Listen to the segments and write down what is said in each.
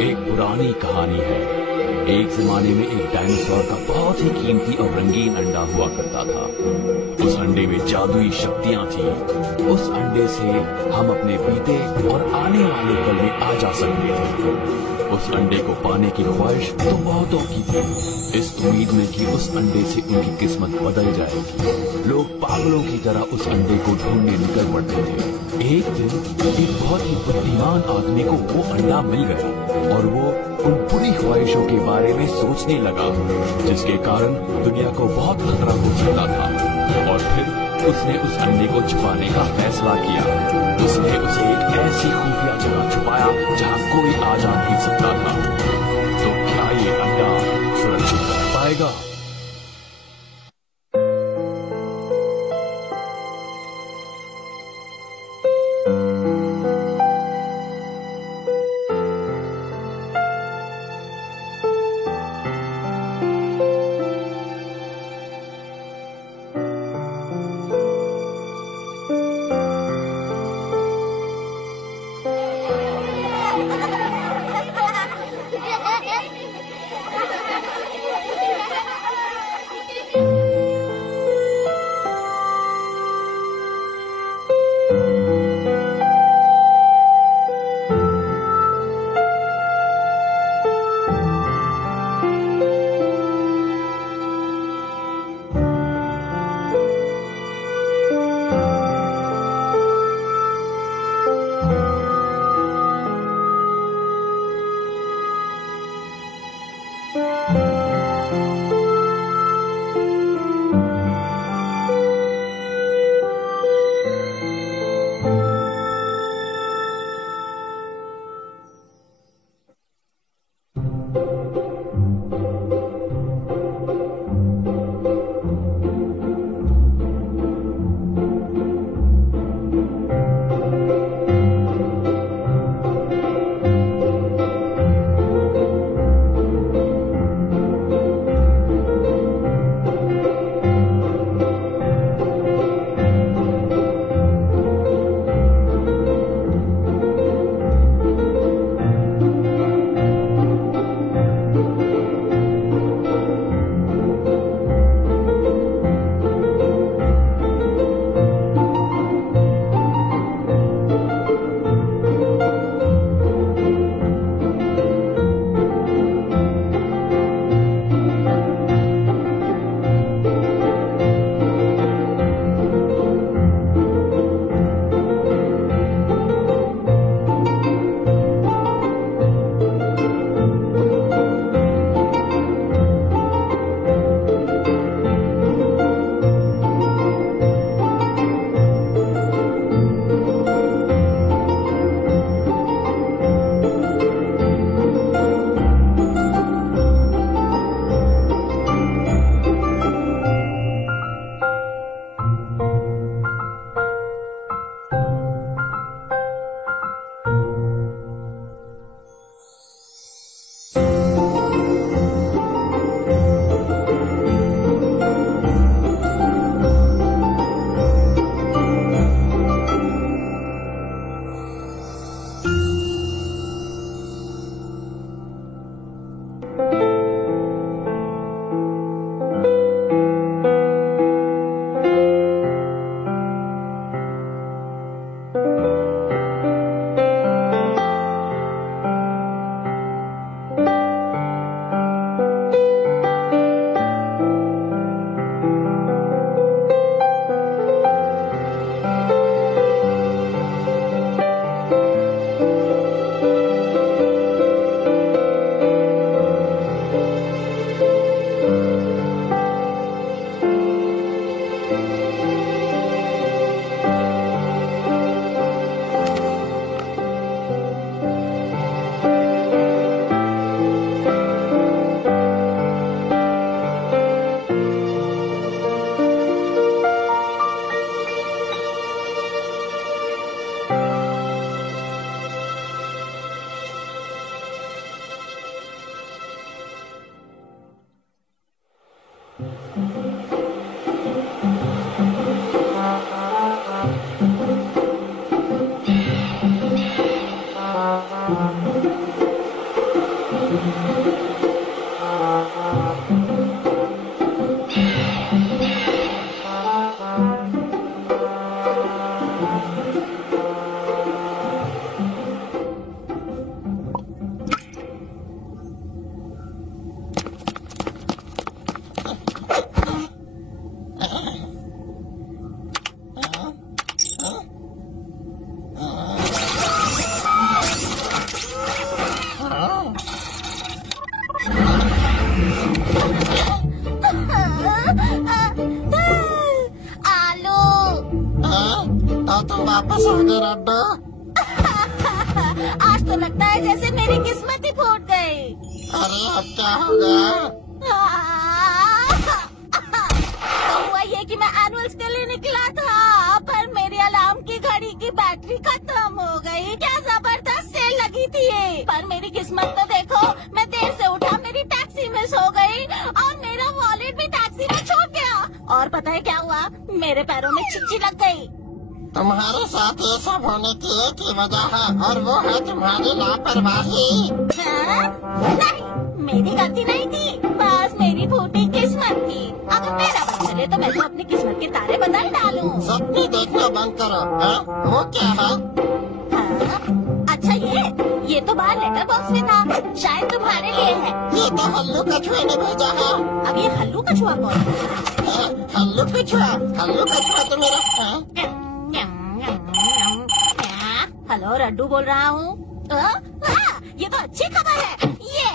एक पुरानी कहानी है। एक जमाने में एक डायनासोर का बहुत ही कीमती और रंगीन अंडा हुआ करता था। उस अंडे में जादुई शक्तियां थी। उस अंडे से हम अपने बीते और आने वाले कल में आ जा सकते थे। उस अंडे को पाने की ख्वाहिश तो बहुतों की थी, इस उम्मीद में कि उस अंडे से उनकी किस्मत बदल जाएगी। लोग पागलों की तरह उस अंडे को ढूंढने निकल पड़ते थे। एक दिन एक बहुत ही बुद्धिमान आदमी को वो अंडा मिल गया और वो उन बुरी ख्वाहिशों के बारे में सोचने लगा जिसके कारण दुनिया को बहुत खतरा हो सकता था। और फिर उसने उस अंडे को छुपाने का फैसला किया। उसने उसे एक ऐसी खुफिया जगह छुपाया जहां कोई आ जा नहीं सकता था। तो क्या ये अंडा सुरक्षित रह पाएगा? कैसे हो गए रड्डू? आज तो लगता है जैसे मेरी किस्मत ही फूट गई। अरे अब क्या हो गया? तो हुआ ये कि मैं एनुअल्स के लिए निकला था, पर मेरी अलार्म की घड़ी की बैटरी खत्म हो गई। क्या जबरदस्त सेल लगी थी ये। पर मेरी किस्मत तो देखो, मैं देर से उठा, मेरी टैक्सी मिस हो गई और मेरा वॉलेट भी टैक्सी में छूट गया। और पता है क्या हुआ? मेरे पैरों में चिंची लग गई। तुम्हारे साथ ये सब होने की एक ही वजह है और वो है तुम्हारी लापरवाही। नहीं, मेरी गलती नहीं थी, बस मेरी फूटी किस्मत थी। अगर मेरा बस चले तो मैं तो अपनी किस्मत के तारे बदल डालूं। सपने देखना बंद करो। वो क्या है? अच्छा ये तो बाहर लेटर बॉक्स में था, शायद तुम्हारे लिए है। ये तो हल्लू कछुए ने भेजा है। अब ये हल्लू कछुआ कौन है? हल्लू कछुआ तो मेरा। हेलो, रड्डू बोल रहा हूँ। ये तो अच्छी खबर है। ये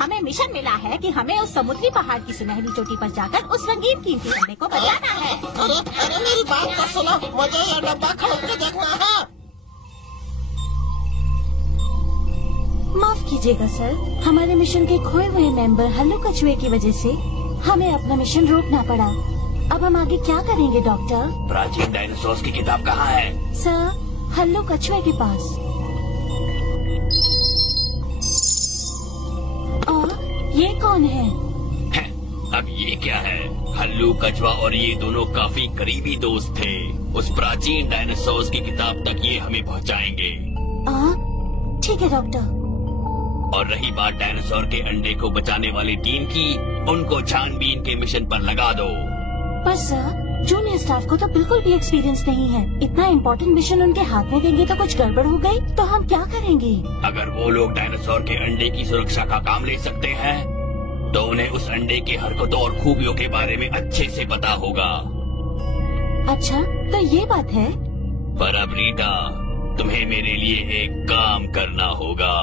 हमें मिशन मिला है कि हमें उस समुद्री पहाड़ की सुनहरी चोटी पर जाकर उस रंगीन कीमती अंडे को बचाना है। अरे मेरी बात तो सुनो, मुझे ये डब्बा खोल के देखना है। माफ कीजिएगा सर, हमारे मिशन के खोए हुए मेंबर हल्लू कछुए की वजह से हमें अपना मिशन रोकना पड़ा। अब हम आगे क्या करेंगे डॉक्टर? प्राचीन डायनासोर्स की किताब कहाँ है? सर, हल्लू कछुए के पास। और ये कौन है? अब ये क्या है? हल्लू कछुआ और ये दोनों काफी करीबी दोस्त थे। उस प्राचीन डायनासोर्स की किताब तक ये हमें पहुंचाएंगे। ठीक है डॉक्टर। और रही बात डायनासोर के अंडे को बचाने वाली टीम की, उनको छानबीन के मिशन पर लगा दो। पर सर, जूनियर स्टाफ को तो बिल्कुल भी एक्सपीरियंस नहीं है। इतना इम्पोर्टेंट मिशन उनके हाथ में देंगे तो कुछ गड़बड़ हो गई तो हम क्या करेंगे? अगर वो लोग डायनासोर के अंडे की सुरक्षा का काम ले सकते हैं, तो उन्हें उस अंडे की हरकतों और खूबियों के बारे में अच्छे से पता होगा। अच्छा, तो ये बात है। पर अब रीटा, तुम्हें मेरे लिए एक काम करना होगा।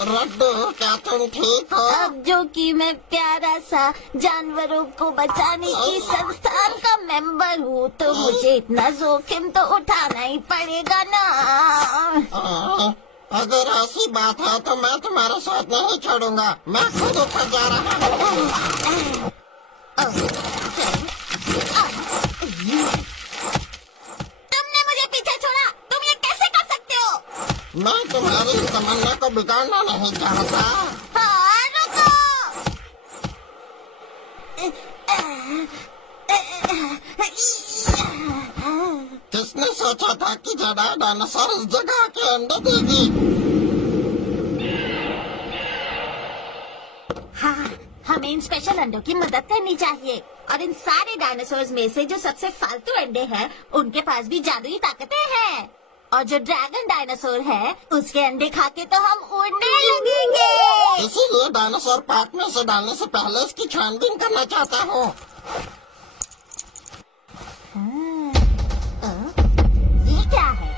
रड्डू, क्या तुम ठीक हो? अब जो कि मैं प्यारा सा जानवरों को बचाने की संस्थान का मेंबर हूँ, तो मुझे इतना जोखिम तो उठाना ही पड़ेगा ना। अगर ऐसी बात है तो मैं तुम्हारे साथ नहीं छोड़ूंगा। मैं खुद ऊपर जा रहा हूँ। तुमने मुझे पीछे छोड़ा, तुम ये कैसे कर सकते हो? मैं तुम्हारी तमन्ना को बिगाड़ना नहीं चाहता। हाँ, रुको। किसने सोचा था कि जड़ा डायनासोर इस जगह के अंडे देगी? हाँ, हमें इन स्पेशल अंडों की मदद करनी चाहिए। और इन सारे डायनासोर्स में से जो सबसे फालतू अंडे हैं, उनके पास भी जादुई ताकतें हैं। और जो ड्रैगन डायनासोर है, उसके अंडे खा के तो हम उड़ने लगेंगे। इसीलिए डायनासोर पार्क में से डालने से पहले इसकी छानबीन करना चाहता हूँ। ये क्या है?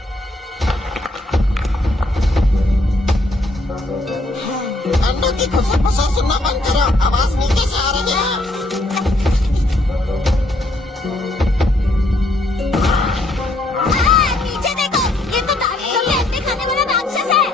अंडों की खुसर-फुसर सुनना बंद करो, आवाज नीचे से आ रही है। पीछे देखो, ये तो डायनासोर के अंडे खाने वाला राक्षस है।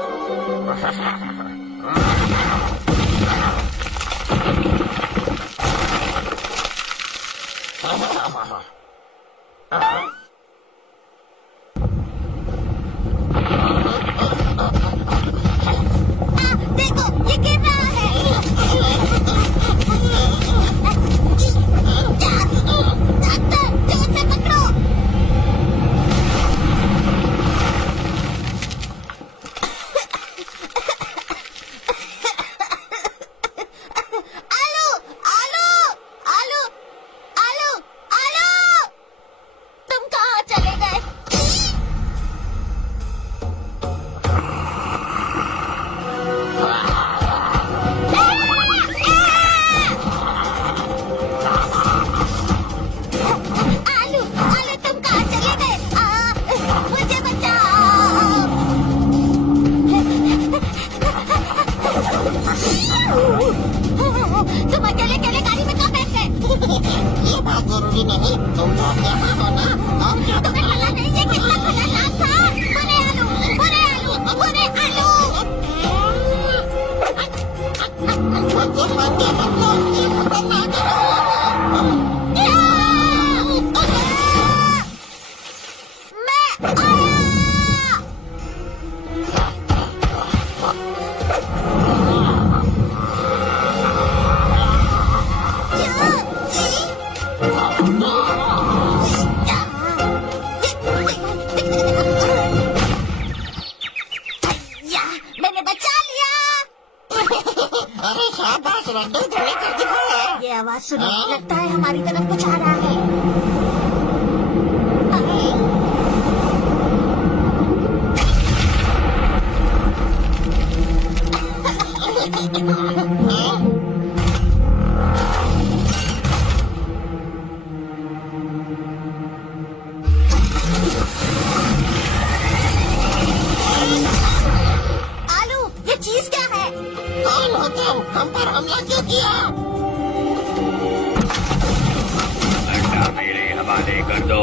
आवाज सुनो, लगता है हमारी तरफ कुछ आ रहा है। आलू, ये चीज क्या है? कौन हो तुम? हम पर हमला क्यों किया? अंडा मेरे हवाले कर दो।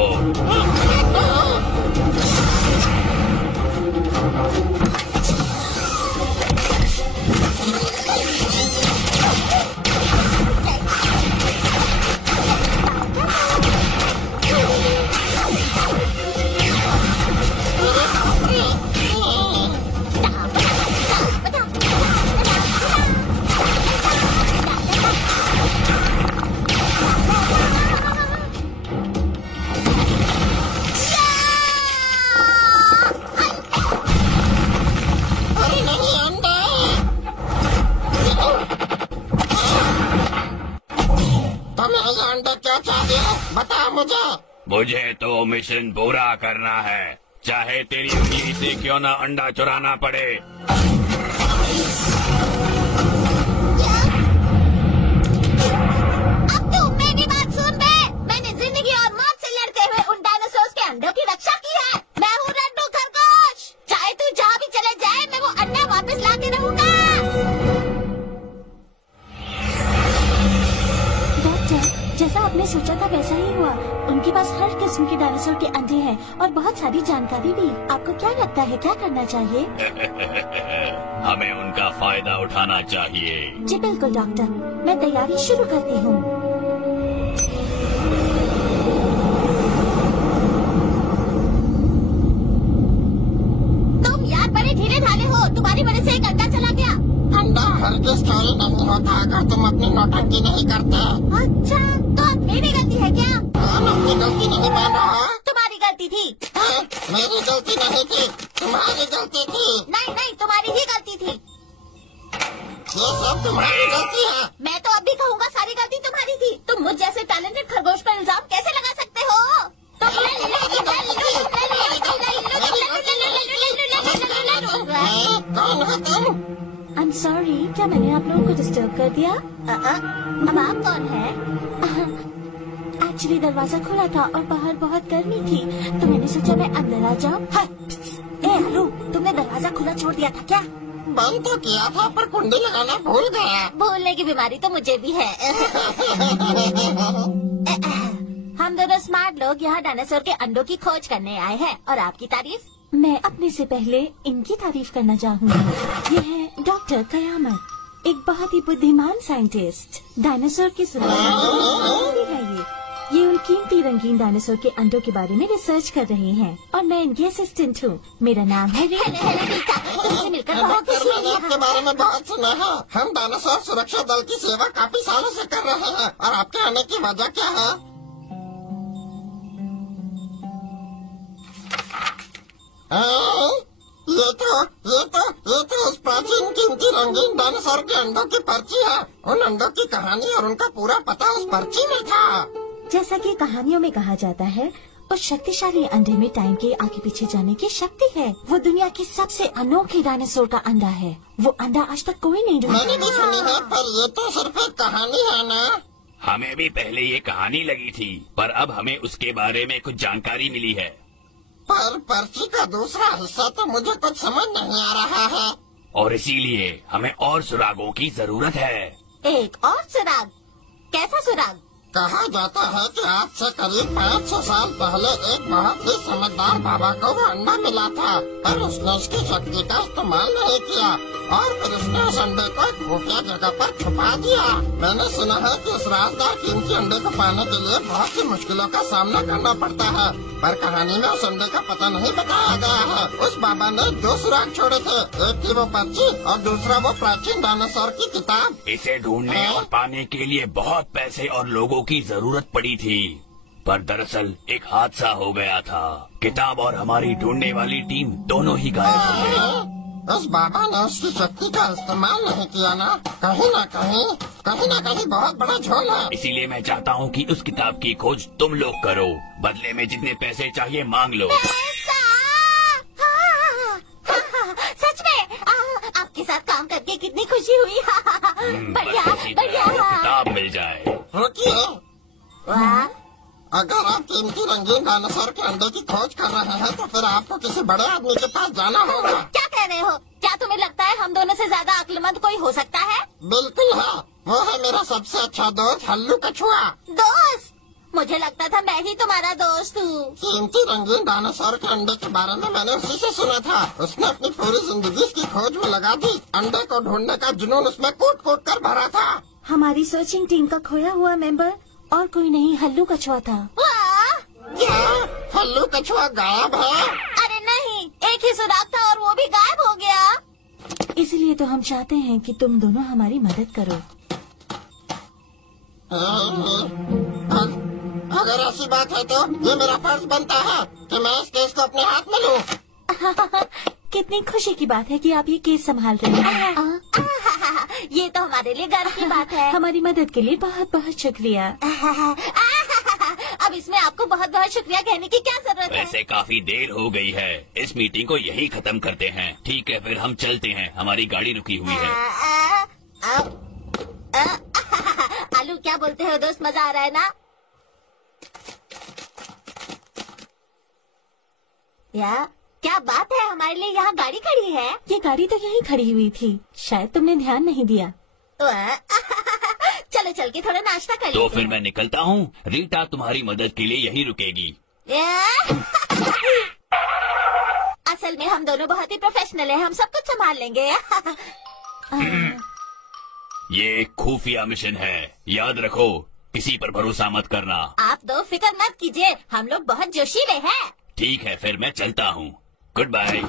अरे नहीं, अंडा! तुम ये अंडा क्यों चाहते हो? बताओ मुझे। मुझे तो मिशन पूरा करना है, चाहे तेरी उंगली से क्यों ना अंडा चुराना पड़े। अब तू मेरी बात सुन बे। मैंने जिंदगी और मौत से लड़ते हुए उन डायनासोर्स के अंडों की रक्षा की है। मैं हूँ लड्डू खरगोश। चाहे तू जहाँ भी चले जाए, मैं वो अंडा वापस ला के रहूंगा। डॉक्टर, जैसा आपने सोचा था वैसा ही हुआ। उनके पास हर किस्म के डायनासोर के अंडे हैं और बहुत सारी जानकारी भी। आपको क्या लगता है, क्या करना चाहिए? हमें उनका फायदा उठाना चाहिए। जी बिल्कुल डॉक्टर, मैं तैयारी शुरू करती हूँ। तुम यार बड़े धीरे ढाले हो, तुम्हारी वजह से एक अंडा चला गया। अंडा हरगिज चोरी नहीं होता अगर तुम अपनी नौटंकी नहीं करते। अच्छा, तो अब मेरी गलती है क्या? हम अपनी गलती नहीं मान रहा। तुम्हारी गलती थी। मेरी गलती नहीं थी, तुम्हारी गलती थी। नहीं नहीं, तुम्हारी ही गलती थी। ये सब तुम्हारी गलती है। मैं तो अब भी कहूँगा सारी गलती तुम्हारी थी। तुम मुझ जैसे टैलेंटेड खरगोश पर इल्जाम कैसे लगा सकते हो? कौन हो तुम? I'm sorry, क्या मैंने आप लोगों को डिस्टर्ब कर दिया? अब आप कौन है? एक्चुअली दरवाजा खुला था और बाहर बहुत गर्मी थी, तो मैंने सोचा मैं अंदर आ जाऊँ। ए आलू, तुमने दरवाजा खुला छोड़ दिया था क्या? बंद तो किया था पर कुंडी लगाना भूल गया। भूलने की बीमारी तो मुझे भी है। हम दोनों स्मार्ट लोग यहाँ डायनासोर के अंडों की खोज करने आए हैं और आपकी तारीफ। मैं अपने से पहले इनकी तारीफ करना चाहूँगी। ये है डॉक्टर कयामत, एक बहुत ही बुद्धिमान साइंटिस्ट। डायनासोर की सुरक्षा है ये उन कीमती रंगीन डायनासोर के अंडों के बारे में रिसर्च कर रहे हैं और मैं इनकी असिस्टेंट हूँ। मेरा नाम है तुमसे मिलकर बहुत खुशी मैंने हुई। आपके बारे में बहुत सुना है। हम डायनासोर सुरक्षा दल की सेवा काफी सालों से कर रहे हैं और आपके आने की वजह क्या है? ये तो उस प्राचीन कीमती रंगीन डायनासोर के अंडों की पर्ची है। उन अंडों की कहानी और उनका पूरा पता उस पर्ची में था। जैसा कि कहानियों में कहा जाता है, उस शक्तिशाली अंडे में टाइम के आगे पीछे जाने की शक्ति है। वो दुनिया की सबसे अनोखी डायनासोर का अंडा है। वो अंडा आज तक कोई नहीं ढूंढा। मैंने भी सुनी है, पर ये तो सिर्फ एक कहानी है ना। हमें भी पहले ये कहानी लगी थी, पर अब हमें उसके बारे में कुछ जानकारी मिली है। पर पर्ची का दूसरा हिस्सा तो मुझे कुछ समझ नहीं आ रहा है। और इसीलिए हमें और सुरागों की जरूरत है। एक और सुराग? कैसा सुराग? कहा जाता है कि आज से करीब 500 साल पहले एक बहुत ही समझदार बाबा को वो अंडा मिला था, पर उसने उसकी शक्ति का इस्तेमाल नहीं किया और फिर उसने उस अंडे को एक खुफिया जगह पर छुपा दिया। मैंने सुना है कि उस राजदार कीमती अंडे को पाने के लिए बहुत सी मुश्किलों का सामना करना पड़ता है, पर कहानी में उस अंडे का पता नहीं बताया गया है। उस बाबा ने 2 सुराग छोड़े थे, एक थी वो पर्ची और दूसरा वो प्राचीन डायनासोर की किताब। इसे ढूंढने और पाने के लिए बहुत पैसे और लोगों की जरूरत पड़ी थी, पर दरअसल एक हादसा हो गया था। किताब और हमारी ढूंढने वाली टीम दोनों ही गायब हो गई। उस बाबा ने उसकी शक्ति का इस्तेमाल नहीं किया ना कहीं ना कहीं बहुत बड़ा झोल है। इसीलिए मैं चाहता हूँ कि उस किताब की खोज तुम लोग करो, बदले में जितने पैसे चाहिए मांग लो। सच में आपके साथ काम करके कितनी खुशी हुई। बढ़िया बढ़िया। किताब मिल जाए। रुकिए, वाह, अगर आप कीमती रंगीन डायनासोर के अंडे की खोज कर रहे हैं तो फिर आपको किसी बड़े आदमी के पास जाना होगा। क्या कह रहे हो? क्या तुम्हें लगता है हम दोनों से ज्यादा अक्लमंद कोई हो सकता है? बिल्कुल है, वो है मेरा सबसे अच्छा दोस्त हल्लू कछुआ। दोस्त? मुझे लगता था मैं ही तुम्हारा दोस्त हूँ। कीमती रंगीन डायनासोर के अंडे के बारे में मैंने उसी से सुना था। उसने अपनी पूरी जिंदगी इसकी खोज में लगा दी। अंडे को ढूंढने का जुनून उसमें कूट कूट कर भरा था। हमारी सर्चिंग टीम का खोया हुआ मेंबर और कोई नहीं, हल्लू कछुआ था। वाह! क्या हल्लू कछुआ गायब है? अरे नहीं, एक ही सुराग था और वो भी गायब हो गया। इसलिए तो हम चाहते हैं कि तुम दोनों हमारी मदद करो। अगर ऐसी बात है तो ये मेरा फर्ज बनता है कि मैं इस केस को अपने हाथ में लूं। कितनी खुशी की बात है कि आप ये केस संभाल रहे हैं। ये तो हमारे लिए गर्व की बात है। हमारी मदद के लिए बहुत बहुत शुक्रिया। अब इसमें आपको बहुत बहुत शुक्रिया कहने की क्या जरूरत है? वैसे काफी देर हो गई है, इस मीटिंग को यही खत्म करते हैं। ठीक है, फिर हम चलते हैं, हमारी गाड़ी रुकी हुई है। आलू, क्या बोलते हो दोस्त, मजा आ रहा है ना? या क्या बात है, हमारे लिए यहाँ गाड़ी खड़ी है। ये गाड़ी तो यहीं खड़ी हुई थी, शायद तुमने ध्यान नहीं दिया। चलो चल के थोड़ा नाश्ता कर तो लेते फिर हैं। मैं निकलता हूँ। रीटा तुम्हारी मदद के लिए यही रुकेगी। असल में हम दोनों बहुत ही प्रोफेशनल हैं, हम सब कुछ संभाल लेंगे। ये एक खुफिया मिशन है, याद रखो, किसी पर भरोसा मत करना। आप दो फिक्र मत कीजिए, हम लोग बहुत जोशीले हैं। ठीक है, फिर मैं चलता हूँ। Goodbye.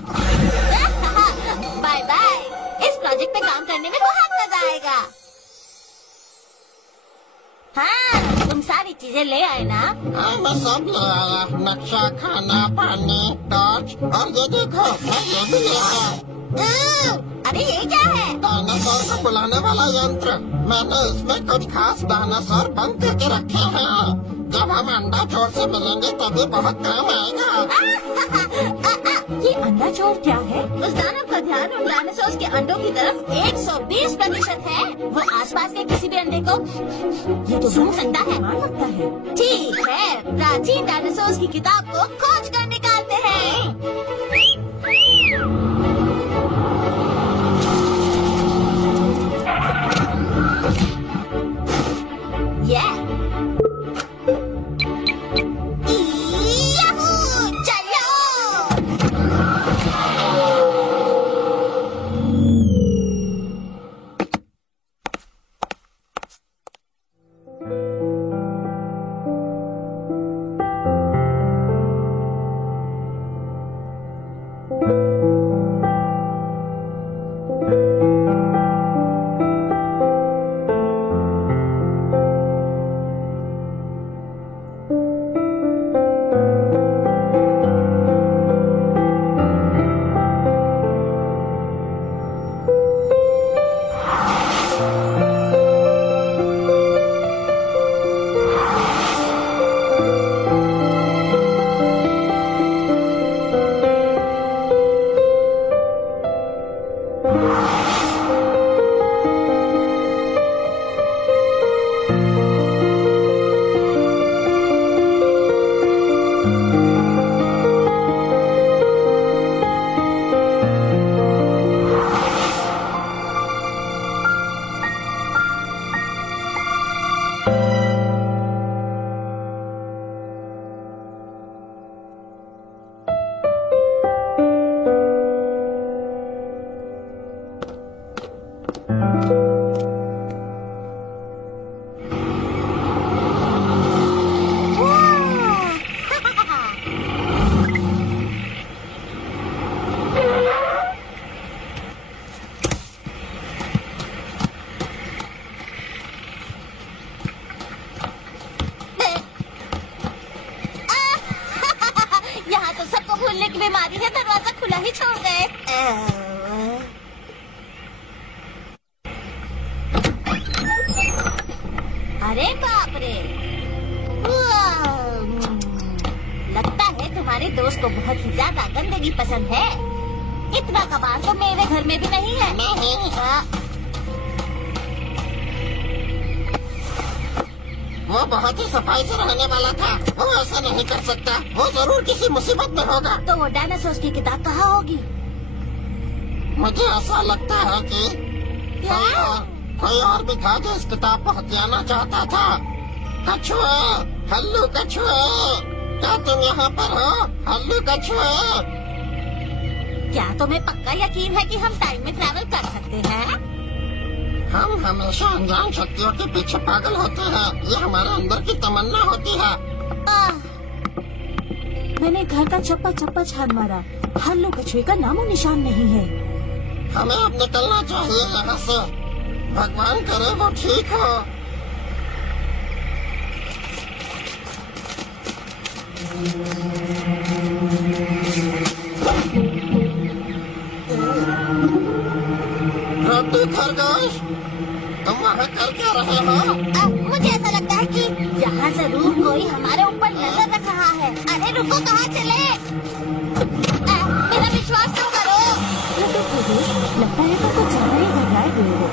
Bye bye. इस प्रोजेक्ट पे काम करने में बहुत मजा आएगा। हाँ, तुम सारी चीजें ले आए ना? हाँ, मैं सब ले आया। नक्शा, खाना, पानी, टॉर्च और ये देखो, मैं ये भी ले आया। अरे ये क्या है? डायनासोर को बुलाने वाला यंत्र। मैंने इसमें कुछ खास डायनासोर बंद करके रखे हैं। जब हम अंडा चोर से मिलेंगे तभी बहुत काम आएगा। ये अंडा चोर क्या है? उस दानव का ध्यान उन डायनासोर्स के अंडों की तरफ 120% है। वो आसपास के किसी भी अंडे को ये तो सूंघ सकता है। मार लगता है। ठीक है, प्राचीन डायनासोर्स की किताब को खोज कर निकालते हैं। भूलने की बीमारी है, दरवाजा खुला ही छोड़ गए। को बहुत ही ज्यादा गंदगी पसंद है। इतना कबाड़ तो मेरे घर में भी नहीं है। नहीं। वो बहुत ही सफाई से रहने वाला था, वो ऐसा नहीं कर सकता, वो जरूर किसी मुसीबत में होगा। तो वो डायनासोर की किताब कहाँ होगी? मुझे ऐसा लगता है कि कोई और भी था जो इस किताब को हथियाना चाहता था। कछुआ, हल्लू कछुआ, क्या तुम यहाँ पर हो? हल्लू कछुआ, क्या तुम्हें पक्का यकीन है कि हम टाइम में ट्रैवल कर सकते हैं? हम हमेशा अनजान शक्तियों के पीछे पागल होते हैं, ये हमारे अंदर की तमन्ना होती है। मैंने घर का चप्पा चप्पा छान मारा, हल्लू कछुए का नामो निशान नहीं है। हमें अब निकलना चाहिए यहाँ से। भगवान करे वो ठीक हो। रोटी खरगोश, तुम वहाँ कर क्या रहे हो? मुझे ऐसा लगता है कि यहाँ जरूर कोई हमारे ऊपर नजर रख रहा है। अरे रुको, कहाँ चले? मेरा विश्वास तो करो। लगता है तो कुछ ज्यादा ही घबराए हुए हो।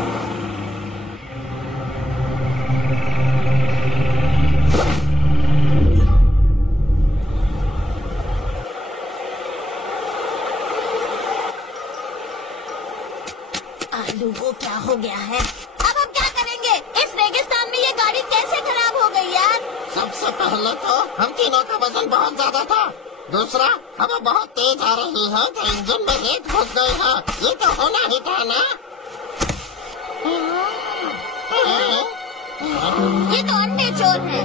आलू को क्या हो गया है? अब हम क्या करेंगे? इस रेगिस्तान में ये गाड़ी कैसे खराब हो गई यार? सबसे पहले तो हम तीनों का वजन बहुत ज्यादा था। दूसरा, हवा बहुत तेज आ रही है तो इंजन में रेत घुस गई है। ये तो होना ही था ना। ये तो अंडे चोर है।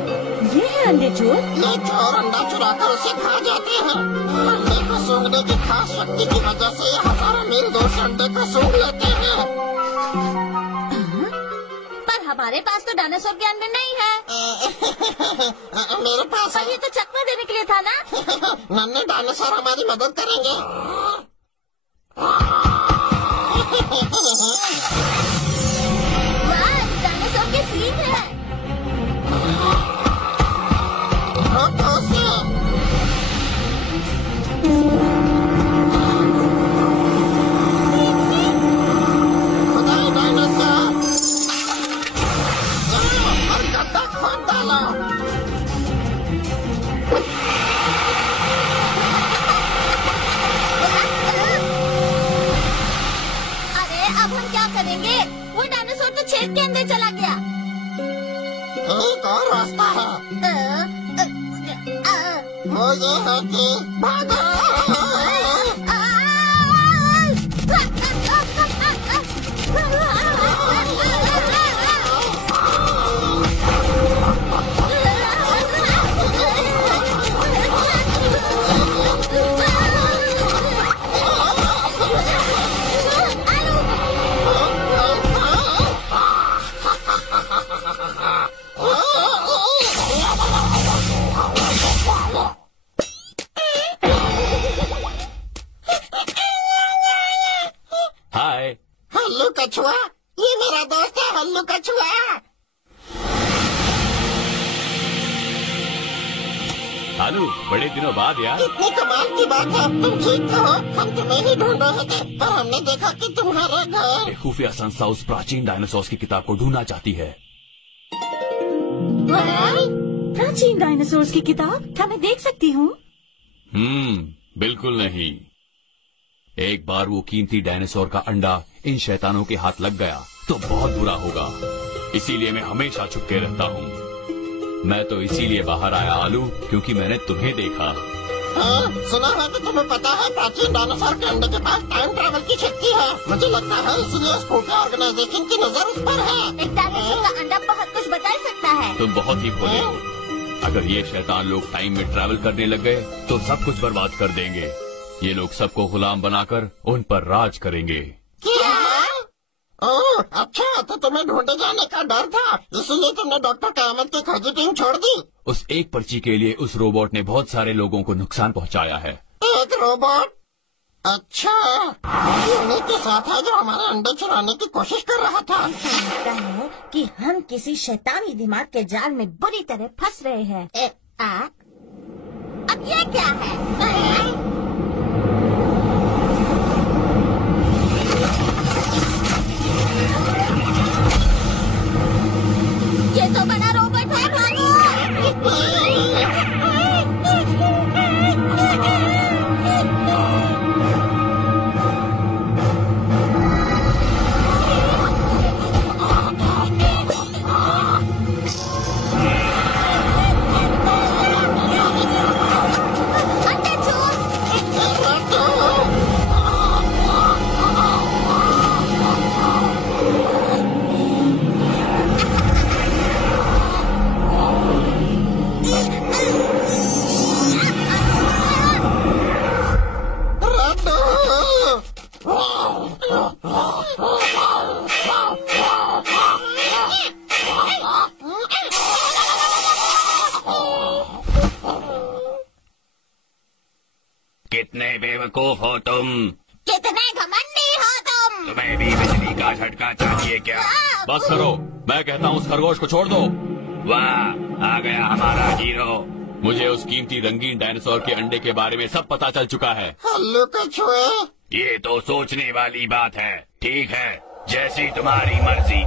ये है अंडे चोर? ये चोर अंडा चुराकर उसे खा जाते हैं। अंडे को सूंघने की खास शक्ति की वजह से ये हजारों मील दूर से अंडे को सूंघ लेते हैं। पर हमारे पास तो डायनासोर के अंडे नहीं है। मेरे पास पर ये तो चकमा देने के लिए था ना? नन्हे डायनासोर हमारी मदद करेंगे। वाह, डायनासोर के सींग है। रोको उसे। खुदाई डायनासोर, और गड्ढा खोद डालो। अरे अब हम क्या करेंगे? वो डायनासोर तो छेद के अंदर चला गया। एक और रास्ता है, वो ये है कि भागो। हाय। हल्लू कछुआ, ये मेरा दोस्त है हल्लू कछुआ। आलू, बड़े दिनों बाद यार। इतनी कमाल की बात है, तुम ठीक हो? हम तुम्हें ही ढूंढ रहे थे, पर हमने देखा कि तुम्हारा घर। एक खुफिया संस्था उस प्राचीन डायनासोर की किताब को ढूंढना चाहती है। प्राचीन डायनासोर्स की किताब? क्या मैं देख सकती हूँ? बिल्कुल नहीं। एक बार वो कीमती डायनासोर का अंडा इन शैतानों के हाथ लग गया तो बहुत बुरा होगा। इसीलिए मैं हमेशा छुपके रहता हूँ। मैं तो इसीलिए बाहर आया आलू, क्योंकि मैंने तुम्हें देखा। सुना है कि तुम्हें पता है प्राचीन डायनासोर के अंडे के पास टाइम ट्रैवल की शक्ति है। मुझे लगता है इसलिए उस खुफिया ऑर्गेनाइजेशन की नजर उस पर है। एक डायनासोर का अंडा बहुत कुछ बदल सकता है। तुम बहुत ही भोले हो। अगर ये शैतान लोग टाइम में ट्रैवल करने लग गए तो सब कुछ बर्बाद कर देंगे। ये लोग सबको गुलाम बनाकर उन पर राज करेंगे। क्या? ओह अच्छा, तो तुम्हें ढूंढे जाने का डर था, इसलिए तुमने डॉक्टर कयामत की खोजी टीम छोड़ दी। उस एक पर्ची के लिए उस रोबोट ने बहुत सारे लोगों को नुकसान पहुंचाया है। एक रोबोट? अच्छा, उन्हीं के साथ है जो हमारे अंडे चुराने की कोशिश कर रहा था। ऐसा लगता है कि हम किसी शैतानी दिमाग के जाल में बुरी तरह फंस रहे हैं। अब ये क्या है? ये तो बड़ा रोबोट है, भागो! कितने बेवकूफ हो तुम, कितने घमंडी हो तुम! तुम्हें भी बिजली का झटका चाहिए क्या? बस करो, मैं कहता हूँ उस खरगोश को छोड़ दो। वाह, आ गया हमारा हीरो। मुझे उस कीमती रंगीन डायनासोर के अंडे के बारे में सब पता चल चुका है। हल्लू कछुए, ये तो सोचने वाली बात है। ठीक है, जैसी तुम्हारी मर्जी।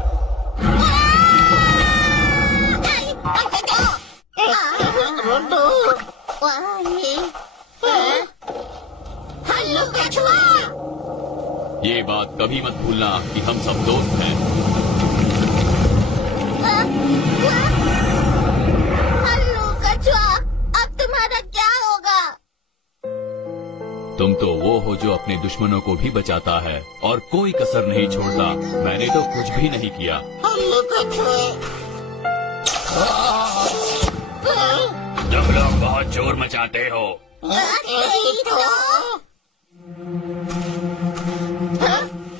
हल्लू कछुआ! ये बात कभी मत भूलना कि हम सब दोस्त हैं। हल्लू कछुआ, अब तुम्हारा क्या होगा? तुम तो वो हो जो अपने दुश्मनों को भी बचाता है और कोई कसर नहीं छोड़ता। मैंने तो कुछ भी नहीं किया। हल्लू कछुए। तुम लोग बहुत शोर मचाते हो।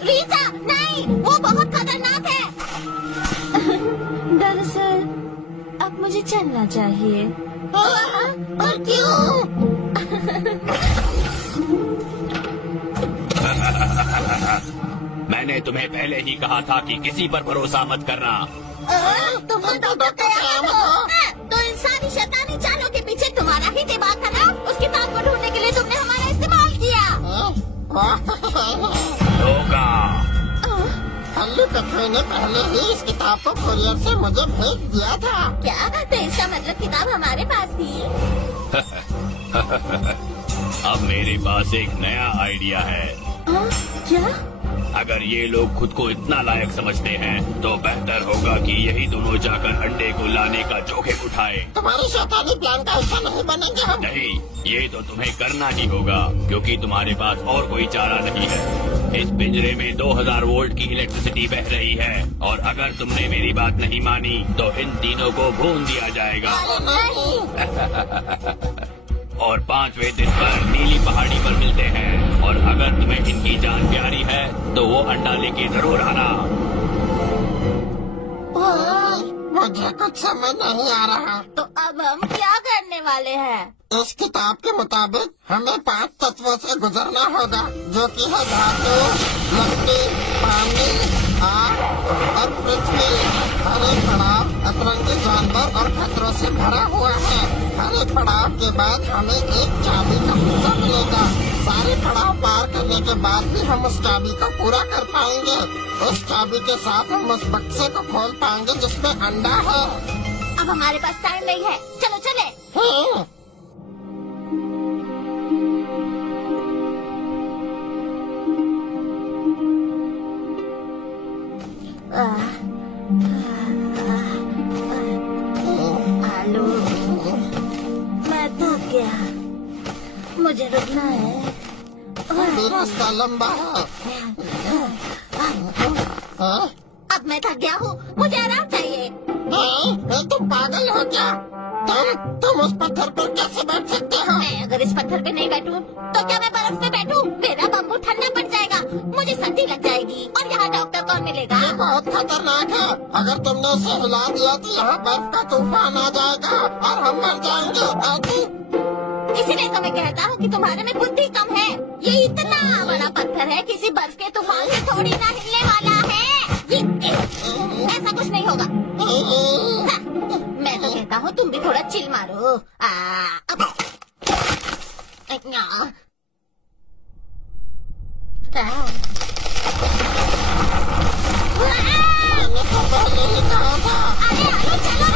रीता, नहीं, वो बहुत खतरनाक है। दरअसल अब मुझे चलना चाहिए। और क्यों? मैंने तुम्हें पहले ही कहा था कि किसी पर भरोसा मत करना। तुम तो कयामत हो। तो इंसानी शैतानी चालों के पीछे तुम्हारा ही दिमाग था ना? उस किताब को ढूंढने के लिए तुमने हमारा इस्तेमाल किया। धोखा। हल्लू कछुए ने पहले ही इस किताब को कुरियर से मुझे भेज दिया था। क्या? तो इसका मतलब किताब हमारे पास थी? अब मेरे पास एक नया आइडिया है। क्या? अगर ये लोग खुद को इतना लायक समझते हैं तो बेहतर होगा कि यही दोनों जाकर अंडे को लाने का जोखिम उठाए। तुम्हारे शैतानी प्लान का हिस्सा नहीं बनेंगे हम। नहीं, ये तो तुम्हें करना ही होगा क्योंकि तुम्हारे पास और कोई चारा नहीं है। इस पिंजरे में 2000 वोल्ट की इलेक्ट्रिसिटी बह रही है और अगर तुमने मेरी बात नहीं मानी तो इन तीनों को भून दिया जाएगा। और 5वें दिन पर नीली पहाड़ी पर मिलते हैं और अगर तुम्हें इनकी जान प्यारी है तो वो अंडा लेके जरूर आना। मुझे कुछ समझ नहीं आ रहा। तो अब हम क्या करने वाले हैं? इस किताब के मुताबिक हमें 5 तत्वों से गुजरना होगा, जो कि है धातु, लकड़ी, पानी, आग और पृथ्वी। हर एक पड़ाव अतरंगी जानवर और खतरों से भरा हुआ है। हर एक पड़ाव के बाद हमें एक चाबी का हिस्सा मिलेगा। सारे पड़ाव पार करने के बाद भी हम उस चाबी को पूरा कर पाएंगे। उस चाबी के साथ हम उस बक्से को खोल पाएंगे जिसमें अंडा है। अब हमारे पास टाइम नहीं है, चलो चले। हेलो, मैं थक गया, मुझे रुकना है। रास्ता लंबा है। अब मैं थक गया हूँ, मुझे आराम चाहिए। तुम पागल हो क्या? तुम उस पत्थर पर कैसे बैठ सकते हो? मैं अगर इस पत्थर पे नहीं बैठूं, तो क्या मैं बर्फ पे बैठूं? मेरा बम्बू ठंडा पड़ जाएगा, मुझे सर्दी लग जाएगी और यहाँ डॉक्टर कौन मिलेगा? ये बहुत खतरनाक है। अगर तुमने उसे हिला दिया तो यहाँ बर्फ का तूफान आ जाएगा और हम मर जाएंगे। इसीलिए तो मैं कहता हूँ कि तुम्हारे में बुद्धि कम है। ये इतना बड़ा पत्थर है, किसी बर्फ के तूफान से थोड़ी ना हिलने वाला है। ऐसा कुछ नहीं होगा। मैं तो कहता हूँ तुम भी थोड़ा चिल मारो। अब मैंने तो पहले ही कहा था। अरे आलू चलो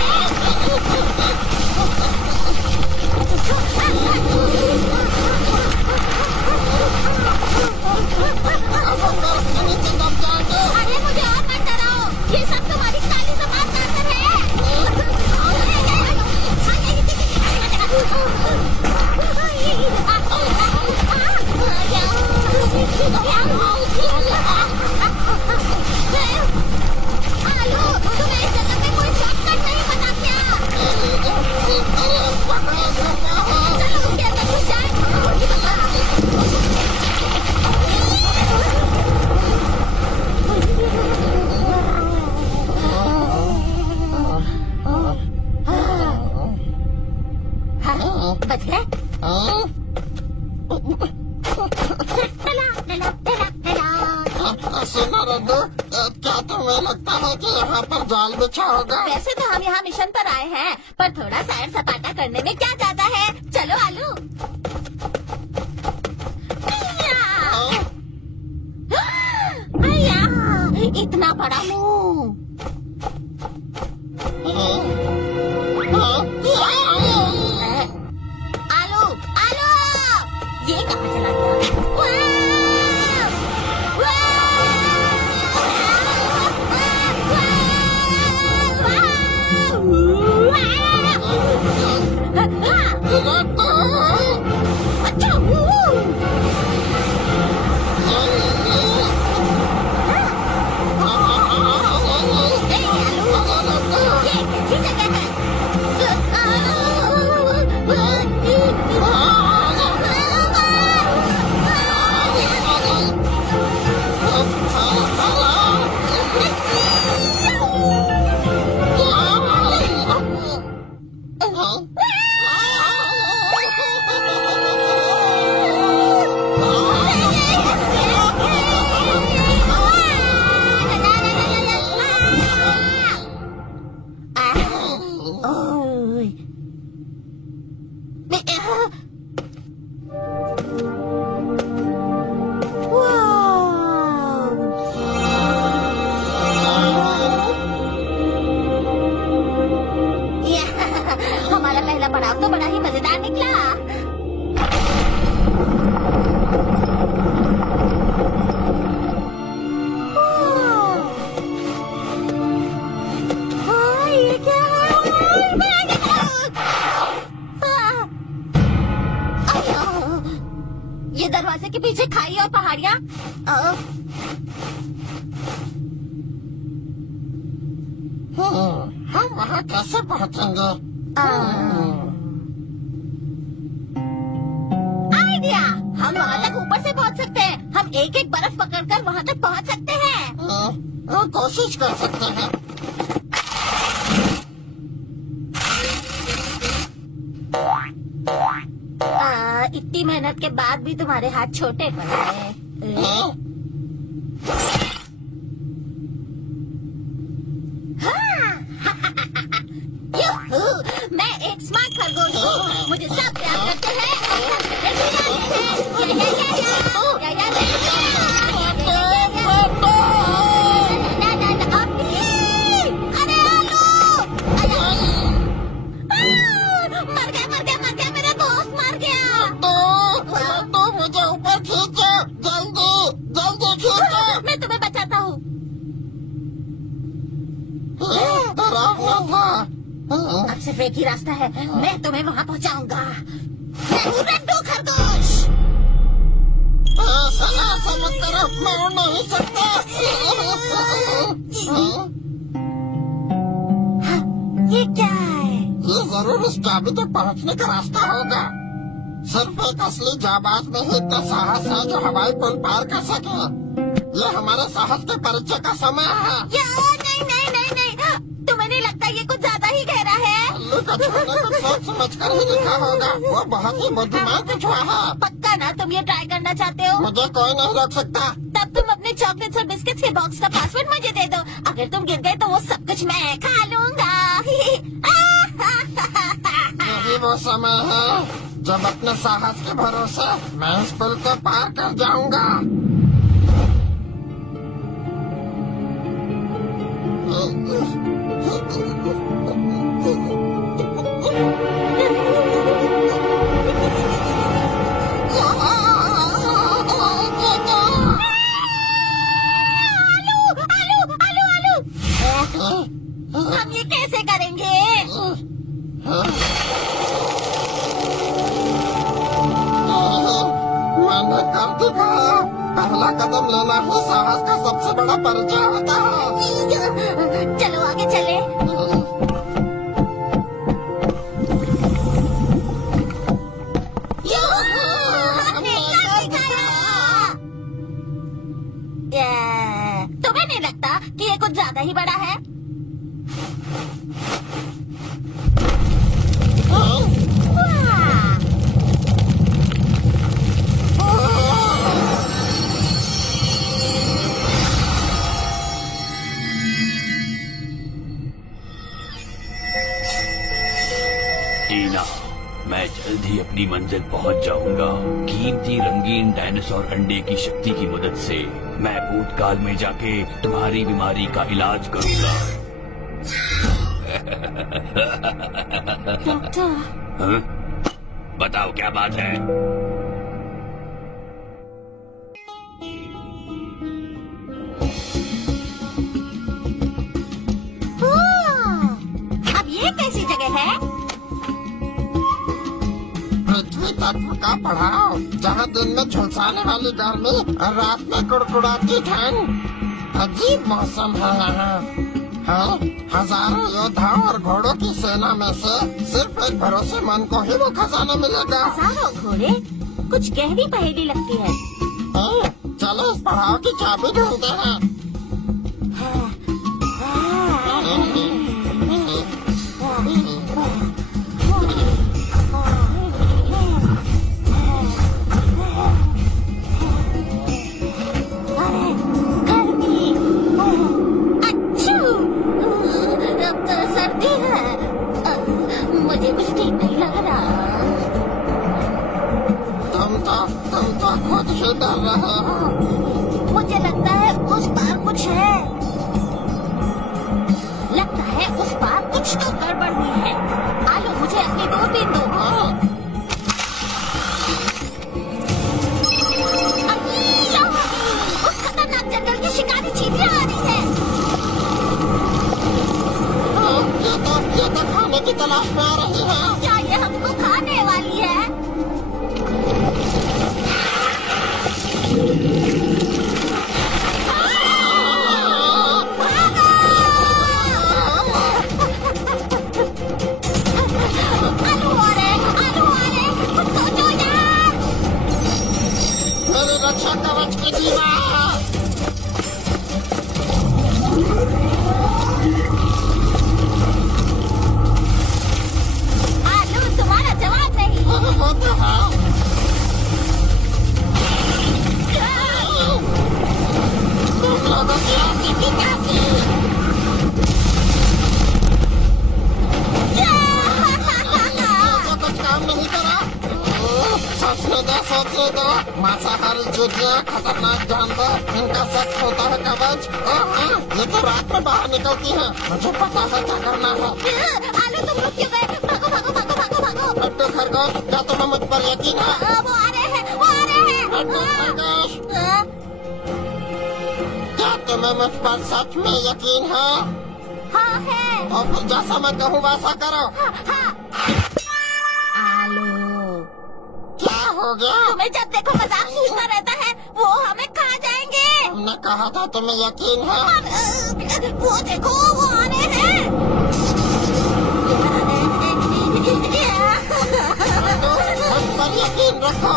अब हम बर्फ के नीचे दब जाएंगे। अरे मुझे और मत डराओ, ये सब तुम्हारी काली जबान का असर है। आलू, तुम्हें इस जगह में कोई शॉर्टकट नहीं पता क्या? चलो उसके अंदर घुस जाए। बच गए? सुनो रद्दू, क्या तुम्हें लगता है कि यहाँ पर जाल बिछा होगा? वैसे तो हम यहाँ मिशन पर आए हैं, पर थोड़ा सैर सपाटा करने में क्या जाता है। चलो आलू। अय्या, इतना बड़ा मुंह। आलू आलू, ये कहाँ चला गया? हमारा पहला पड़ाव तो बड़ा ही मजेदार निकला। ये क्या है? ये दरवाजे के पीछे खाई और पहाड़ियाँ। हम वहाँ कैसे पहुँचेंगे? आइडिया, हम वहाँ तक ऊपर से पहुँच सकते हैं। हम एक एक बर्फ पकड़कर वहाँ तक पहुँच सकते हैं। कोशिश कर सकते हैं। इतनी मेहनत के बाद भी तुम्हारे हाथ छोटे पड़ गए। मैं एक स्मार्ट खरगोश हूँ। मुझे सब प्यार करते हैं और सब मेरे भी आते हैं। अरे आलू! मर गया मेरा दोस्त मर गया। तो मुझे ऊपर खींचो, जल्दी खींचो। मैं तुम्हें बचाता हूँ। डरावना था। अब सिर्फ एक ही रास्ता है, मैं तुम्हें वहाँ पहुँचाऊंगा। मैं हूँ रड्डू खरगोश। ऐसा मत करो, मैं उड़ नहीं सकता। ये क्या है? ये जरूर उस चाबी तक पहुँचने का रास्ता होगा। सिर्फ एक असली जाबाज में ही इतना साहस है जो हवाई पुल पार कर सके। ये हमारे साहस के परिचय का समय है। नहीं, तुम्हें नहीं लगता ये कुछ ज्यादा ही गहरा है? उल्लू का छुआ कुछ सोच समझ कर ही लिखा होगा। वो बहुत ही बुद्धिमान छुआ है। पक्का ना तुम ये ट्राई करना चाहते हो? मुझे कोई नहीं रोक सकता। तब तुम अपने चॉकलेट्स और बिस्किट्स के बॉक्स का पासवर्ड मुझे दे दो। अगर तुम गिर गए तो वो सब कुछ मैं खा लूंगा। यही वो समय है जब अपने साहस के भरोसे मैं इस पुल को पार कर जाऊंगा। हम ये कैसे करेंगे? मैंने कर दिखाया। पहला कदम लेना ही साहस का सबसे बड़ा परिचय होता है। चलो आगे चले। तुम्हें नहीं लगता कि ये कुछ ज्यादा ही बड़ा है? टीना, मैं जल्द ही अपनी मंजिल पहुंच जाऊंगा। कीमती रंगीन डायनासोर अंडे की शक्ति की मदद से मैं भूतकाल में जाके तुम्हारी बीमारी का इलाज करूंगा। डॉक्टर, हाँ? बताओ क्या बात है? अब ये कैसी जगह है? पृथ्वी तत्व का पढ़ाओ, जहाँ दिन में झुलसाने वाली गर्मी और रात में कुड़कुड़ाती ठंड। अजीब मौसम है यहाँ। हाँ, हजारों योद्धाओं और घोड़ों की सेना में से सिर्फ एक भरोसेमंद को ही वो खजाना मिलेगा। हजारों घोड़े? कुछ गहरी पहेली लगती है। हाँ, चलो इस पढ़ाओ की चाबी ढूंढते हैं। मुझे कुछ ठीक नहीं लग रहा। तुम तो खुद ही डर रहे हो। मुझे लगता है उस पार कुछ है। लगता है उस पार कुछ तो गड़बड़ हुई है। आलो, मुझे अपनी दूरबीन दो। उस खतरनाक जंगल की शिकारी चींटियां आ रही है। ये तो खाने की तलाश में आ रही है। क्या ये हमको खाने वाली है? आलू आ रहे, कुछ सोचो यार। मेरी रक्षा कवच की दीवार। तुम्हारा जवाब नहीं। वो तो है। तुम लोगों की ऐसी की कैसी? तो कुछ काम नहीं करा। सोचने दो। मांसाहारी चींटियां, खतरनाक जानवर, इनका सख्त होता है कवच। ये तो रात में बाहर निकलती है। मुझे पता है क्या करना है। आलू, तुम रुक क्यों गए? भागो भागो भागो भागो भागो। हट्टू खरगोश, क्या तुम्हें मुझ पर यकीन है? वो आ रहे हैं, वो आ रहे हैं। हट्टू खरगोश, क्या तुम्हें मुझ पर सच में यकीन है? हाँ है। तो फिर जैसा मैं कहूँ वैसा करो। आलू, क्या हो गया? तुम्हें जब देखो मजाक सूझता रहता है। वो हमें खा जाएंगे। तुमने कहा था तुम्हें यकीन है। वो देखो, वो आ रहे हैं। मुझ पर यकीन रखो।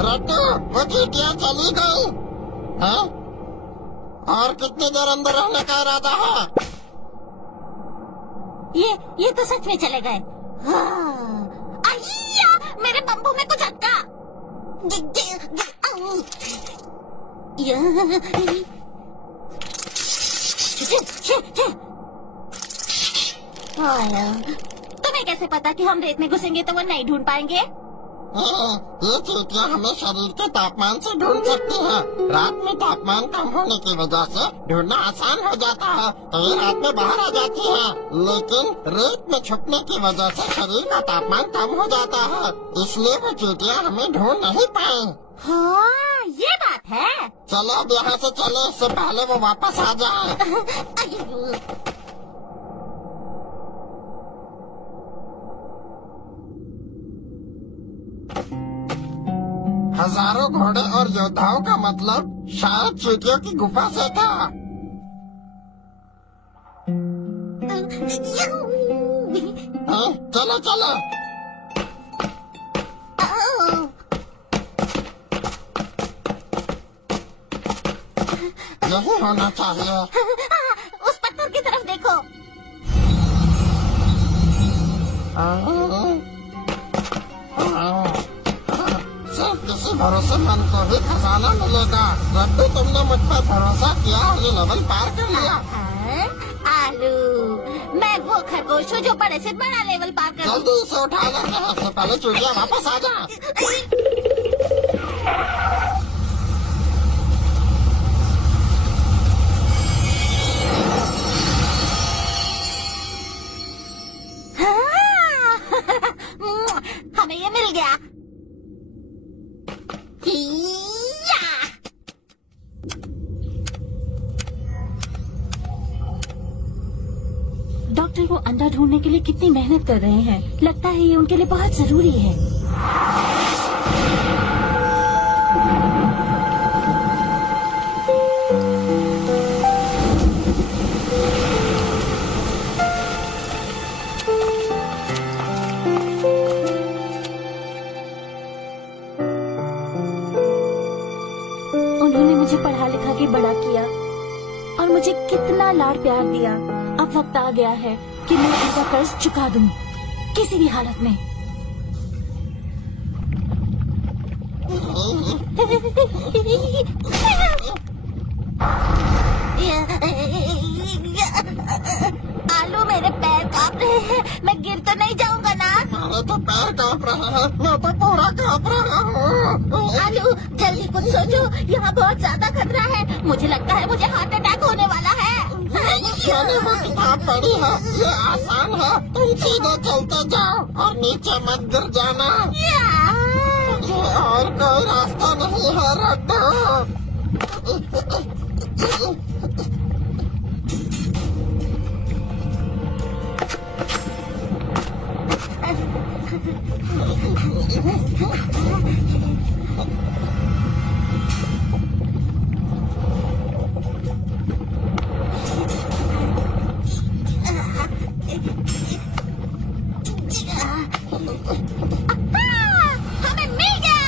रट्टू, वो चींटियां चली गई। हाँ? और कितनी देर अंदर रहने का इरादा है? ये तो सच में चले गए। मेरे बम्बू में कुछ अटका। तुम्हें कैसे पता कि हम रेत में घुसेंगे तो वो नहीं ढूंढ पाएंगे? ये चींटियां हमें शरीर के तापमान से ढूंढ सकती हैं। रात में तापमान कम होने की वजह से ढूंढना आसान हो जाता है, तो ये रात में बाहर आ जाती है। लेकिन रेत में छुपने की वजह से शरीर का तापमान कम हो जाता है, इसलिए वो चींटियां हमें ढूंढ नहीं पाए। हाँ, ये बात है। चलो अब यहाँ से चले, इससे पहले वो वापस आ जाए। हजारों घोड़े और योद्धाओं का मतलब शायद चींटियों की गुफा से था। चलो चलो। यही होना चाहिए। उस पत्थर की तरफ देखो। सिर्फ किसी भरोसेमंद को ही खजाना मिलेगा। रड्डू, तुमने मुझ पर भरोसा किया और ये लेवल पार कर लिया। आलू, मैं वो खरगोश हूँ जो बड़े से बड़ा लेवल पार कर। जल्दी इसे उठा लेते हैं, इससे पहले चूड़ियाँ वापस आ जाए। हमें ये मिल गया। डॉक्टर वो अंडा ढूंढने के लिए कितनी मेहनत कर रहे हैं। लगता है ये उनके लिए बहुत जरूरी है। उन्होंने मुझे पढ़ा लिखा के बड़ा किया और मुझे कितना लाड प्यार दिया। अब वक्त आ गया है कि मैं उनका कर्ज चुका दूं, किसी भी हालत में। आलू, मेरे पैर कांप रहे हैं। मैं गिर तो नहीं जाऊंगा ना? मेरे तो पैर कांप रहे हैं, मैं तो पूरा कांप रहा हूँ। आलू, जल्दी कुछ सोचो, यहाँ बहुत ज्यादा खतरा है। मुझे लगता है मुझे हार्ट अटैक होने वाला है। मैंने वो किताब पढ़ी है, ये आसान है। तुम सीधे चलते जाओ और नीचे मत गिर जाना। और कोई रास्ता नहीं है रड्डू। हमें मिल गया।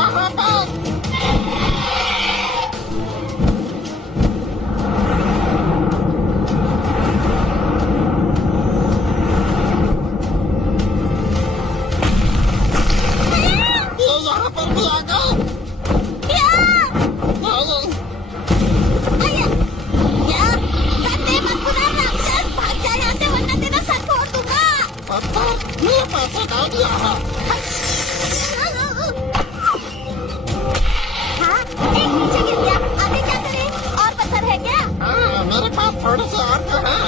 वहाँ पर। ये यहाँ पर भी आ गए। ये पैसे डाल दिया है। हाँ, एक नीचे गिर गया। आगे क्या करें? और पत्थर है क्या? हाँ, मेरे पास थोड़े से और तो है।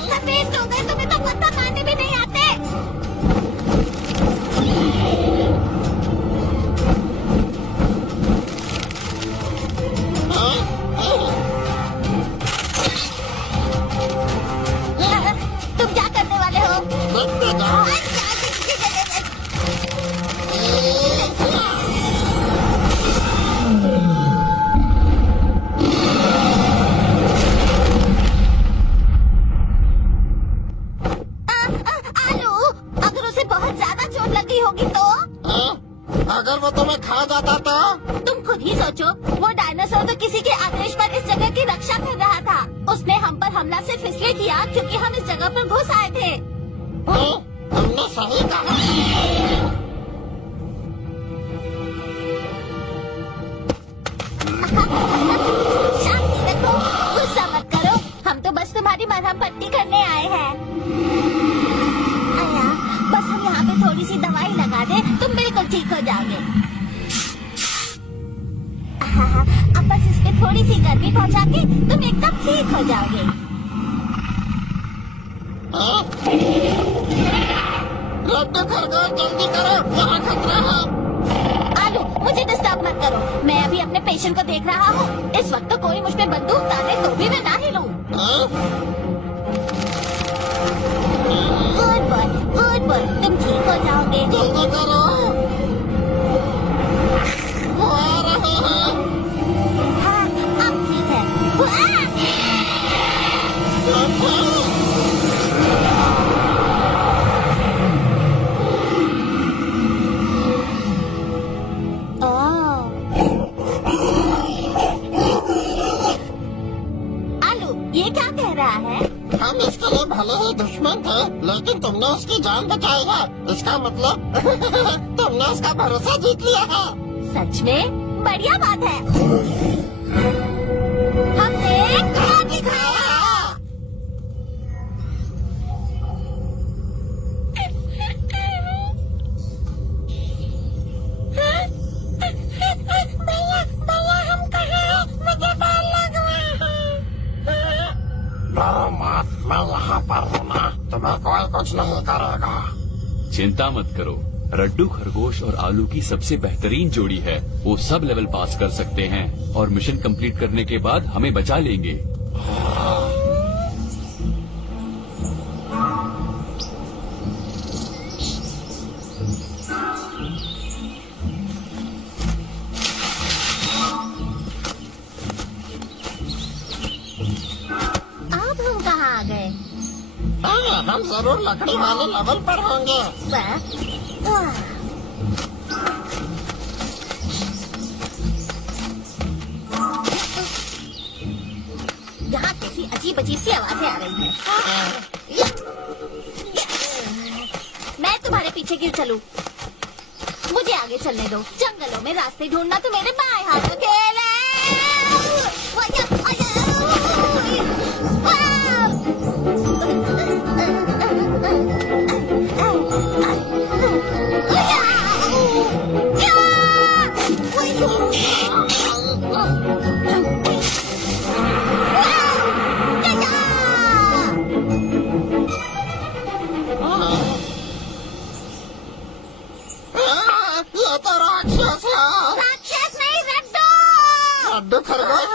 पत्थर वेस्ट हो गए। तुम्हें तो पत्थर मारने भी नहीं आते। तुम क्या करने वाले हो? देखते जाओ। आलू, अगर उसे बहुत ज्यादा चोट लगी होगी तो? अगर वो तुम्हें खा जाता तो? तुम खुद ही सोचो। वो डायनासोर तो किसी के आदेश पर इस जगह की रक्षा कर रहा था। उसने हम पर हमला सिर्फ इसलिए किया क्योंकि हम इस जगह पर घुस आए थे। तुमने सही कहा। शांति रखो, गुस्सा मत करो। हम तो बस तुम्हारी मरहम पट्टी करने आए हैं। आया, बस हम यहाँ पे थोड़ी सी दवाई लगा दे, तुम बिल्कुल ठीक हो जाओगे। अब बस इस पे थोड़ी सी गर्मी पहुँचा के तुम एकदम ठीक हो जाओगे। लड्डू खरगोश जल्दी करो, यहाँ खतरा है। आलू, मुझे डिस्टर्ब मत करो। मैं अभी अपने पेशेंट को देख रहा हूँ। इस वक्त तो कोई मुझ पे बंदूक ताने तो भी मैं ना हिलूं। गुड बॉय, तुम ठीक हो जाओगे। जल्दी करो। वो आ रहे हैं। हाँ, अब ठीक है। आलू, ये क्या कह रहा है? हम इसके लिए भले ही दुश्मन थे, लेकिन तुमने उसकी जान बचाई है। इसका मतलब तुमने उसका भरोसा जीत लिया है। सच में बढ़िया बात है। हमने क्या दिखाया? मैं यहाँ पर हूँ ना, तुम्हें कोई कुछ नहीं करेगा। चिंता मत करो, रड्डू खरगोश और आलू की सबसे बेहतरीन जोड़ी है। वो सब लेवल पास कर सकते हैं और मिशन कंप्लीट करने के बाद हमें बचा लेंगे। अब हम कहाँ आ गए? हम जरूर लकड़ी वाले लेवल पर होंगे। यहाँ कैसी अजीब अजीब सी आवाजें आ रही हैं। मैं तुम्हारे पीछे क्यों चलूं? मुझे आगे चलने दो। जंगलों में रास्ते ढूंढना तो मेरे बाएं हाथ का खेल है। ये तो राक्षस है। राक्षस नहीं, रड्डू। लड्डू खरगोश,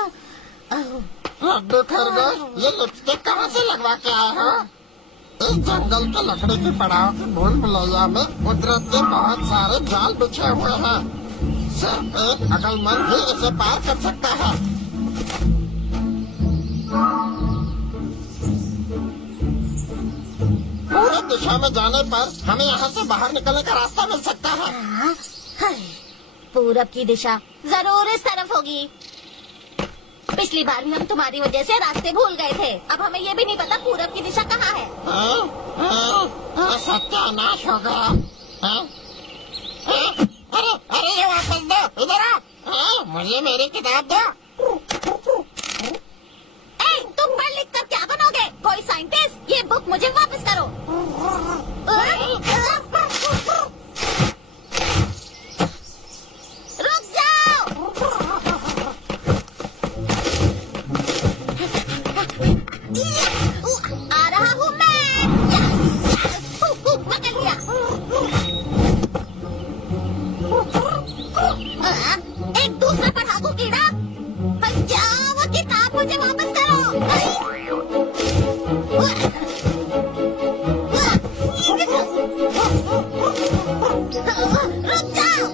लड्डू खरगोश, ये लिपस्टिक कहाँ से लगवा के आए हो? इस जंगल के लकड़ी की पड़ाव की भूल भुलैया में कुदरत के बहुत सारे जाल बिछे हुए हैं। सिर्फ एक अकलमंद ही इसे पार कर सकता है। पूरे दिशा में जाने पर हमें यहाँ से बाहर निकलने का रास्ता मिल सकता है। हाय, पूरब की दिशा जरूर इस तरफ होगी। पिछली बार भी हम तुम्हारी वजह से रास्ते भूल गए थे। अब हमें ये भी नहीं पता पूरब की दिशा कहाँ है। सत्यानाश हो गया। अरे अरे ये वापस दो, इधर आ। मुझे मेरी किताब दो। तुम पढ़ लिख कर क्या बनोगे? कोई साइंटिस्ट? ये बुक मुझे वापस करो। रुक जाओ। आ रहा हूँ मैं। पकड़ लिया। एक दूसरा पढ़ाकू कीड़ा। क्या वो किताब मुझे वापस करो। रुक जाओ।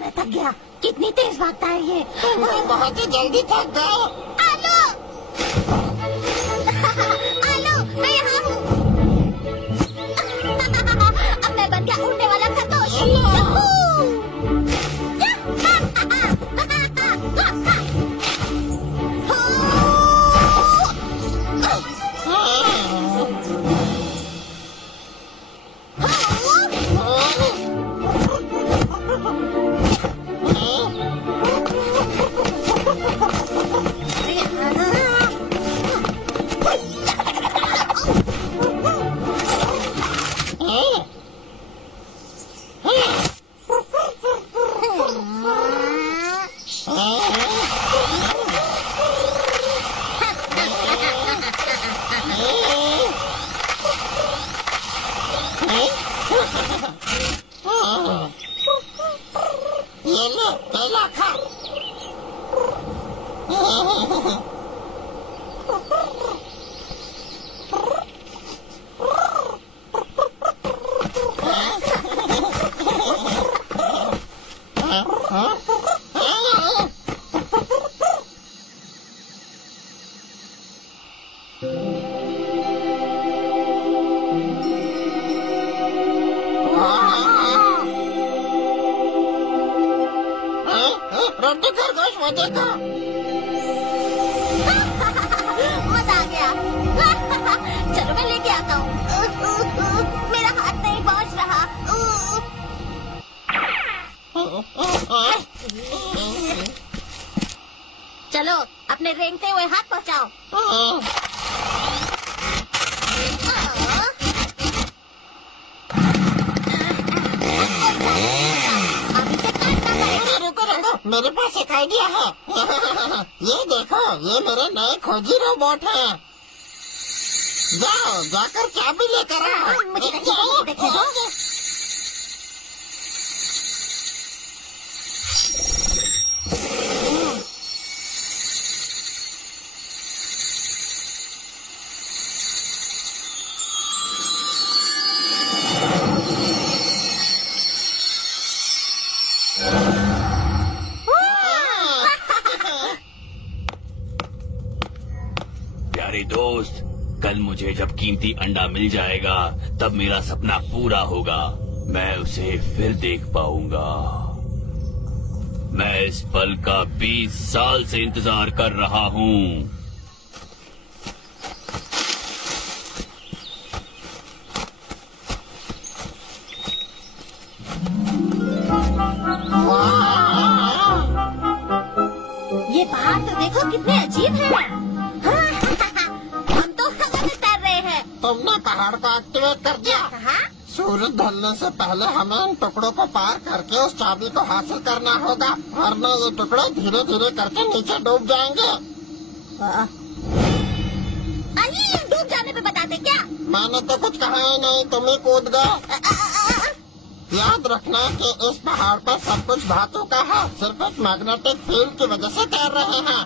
मैं थक गया। कितनी तेज भागता है ये। बहुत ही जल्दी थक गए। आलो आलो, मैं यहाँ हूँ। अब मैं बन गया उड़ने वाला खरगोश। ये ले, केला खा। रड्डू खरगोश वो देखो। मजा आ गया। चलो मैं लेके आता हूँ। मेरा हाथ नहीं पहुँच रहा। चलो अपने रेंगते हुए हाथ पहुँचाओ। मेरे पास एक आइडिया है। ये देखो, ये मेरे नए खोजी रोबोट है। जाओ, जाकर चाबी लेकर आओ। मुझे देखने दो। प्यारे दोस्त, कल मुझे जब कीमती अंडा मिल जाएगा तब मेरा सपना पूरा होगा। मैं उसे फिर देख पाऊंगा। मैं इस पल का 20 साल से इंतजार कर रहा हूँ। ये पहाड़ तो देखो कितने अजीब हैं। हम तो हवा में तैर रहे हैं। तुमने पहाड़ को एक्टिवेट कर दिया। कहाँ? सूरज ढलने से पहले हमें इन टुकड़ों को पार करके उस चाबी को हासिल करना होगा, वरना ये टुकड़े धीरे धीरे करके नीचे डूब जाएंगे। अली, डूब जाने पे बताते क्या? मैंने तो कुछ कहा ही नहीं, तुम ही कूद गए। याद रखना कि इस पहाड़ पर सब कुछ धातु का है, सिर्फ एक मैग्नेटिक फील्ड की वजह से तैर रहे हैं।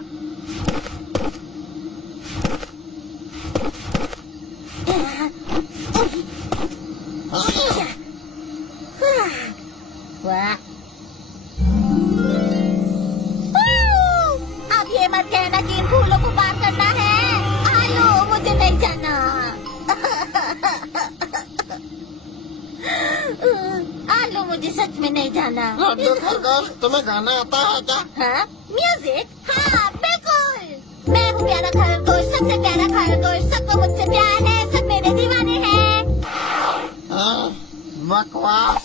अब ये मत कहना कि इन फूलों को पार आलू मुझे सच में नहीं जाना। लड्डू खरगोश, तुम्हें गाना आता है क्या? हाँ, म्यूजिक? हाँ बिल्कुल। मैं हूँ प्यारा खरगोश, सबसे प्यारा खरगोश, सबको मुझसे प्यार है, सब मेरे दीवाने हैं। बकवास।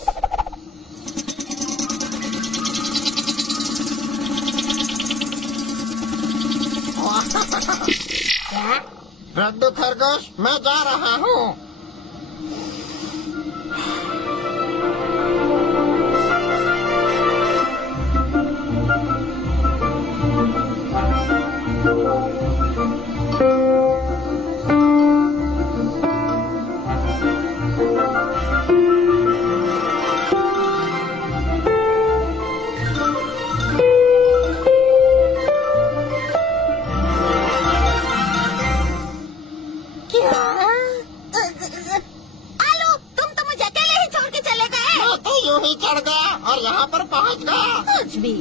लड्डू खरगोश, मैं जा रहा हूँ। चढ़ गया और यहाँ पर पहुँच गया। कुछ भी।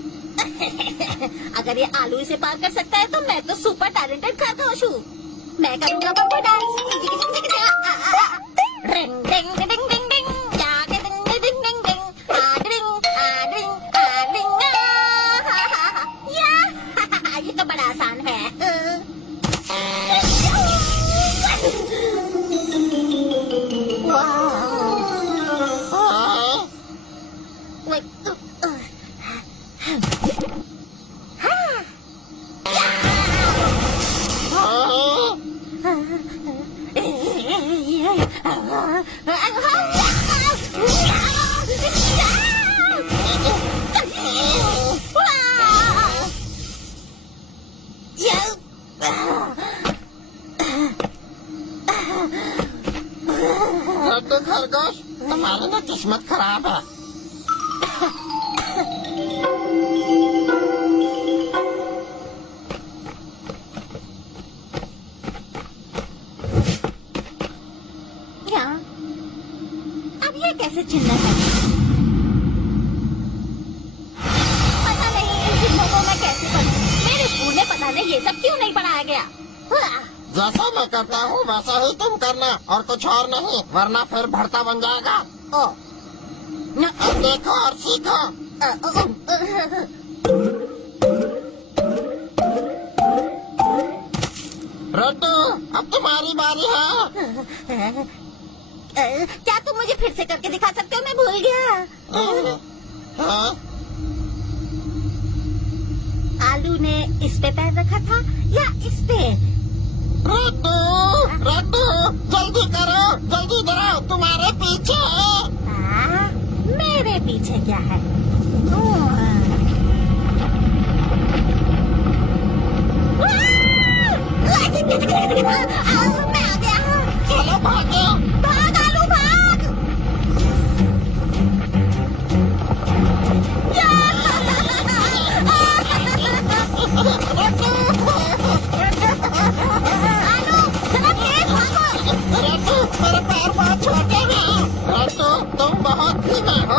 अगर ये आलू इसे पार कर सकता है तो मैं तो सुपर टैलेंटेड खरगोश हूँ। मैं करूँगा बम्बू डांस। डिंग डिंग डिंग डिंग डिंग, जाके डिंग डिंग डिंग डिंग, आ डिंग आ डिंग आ डिंग या। ये तो बड़ा आसान है। लड्डू खरगोश, तुम्हारी ना किस्मत खराब है। क्या? अब ये कैसे चिन्ह है? पता नहीं इन चिन्हों को मैं कैसे पढ़ूं। मेरे स्कूल में पता नहीं ये सब क्यों नहीं पढ़ाया गया। जैसा मैं करता हूँ वैसा ही तुम करना और कुछ और नहीं, वरना फिर भड़ता बन जाएगा। अब देखो और सीखो। लड्डू, अब तुम्हारी बारी है। क्या तुम मुझे फिर से करके दिखा सकते हो? मैं भूल गया। हाँ? आलू ने इस पे पैर रखा था या इस पे? लड्डू, लड्डू, जल्दी करो, जल्दी करो, तुम्हारे पीछे। मेरे पीछे क्या है? मैं आ गया। चलो भागो। भाग आलू भाग। लड्डू, मेरे पैर बहुत छोटे हैं। लड्डू, तुम बहुत धीमे हो।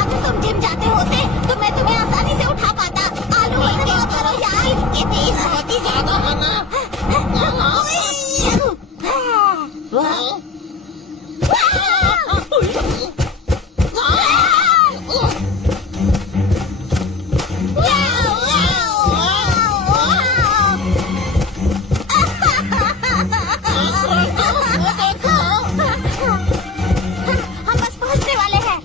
अगर तुम जिम जाते होते तो मैं तुम्हें आसानी से उठा पाता। आलू बदला करो यार। ये तेज बहुत ही ज्यादा है ना। हम बस पहुंचने वाले हैं।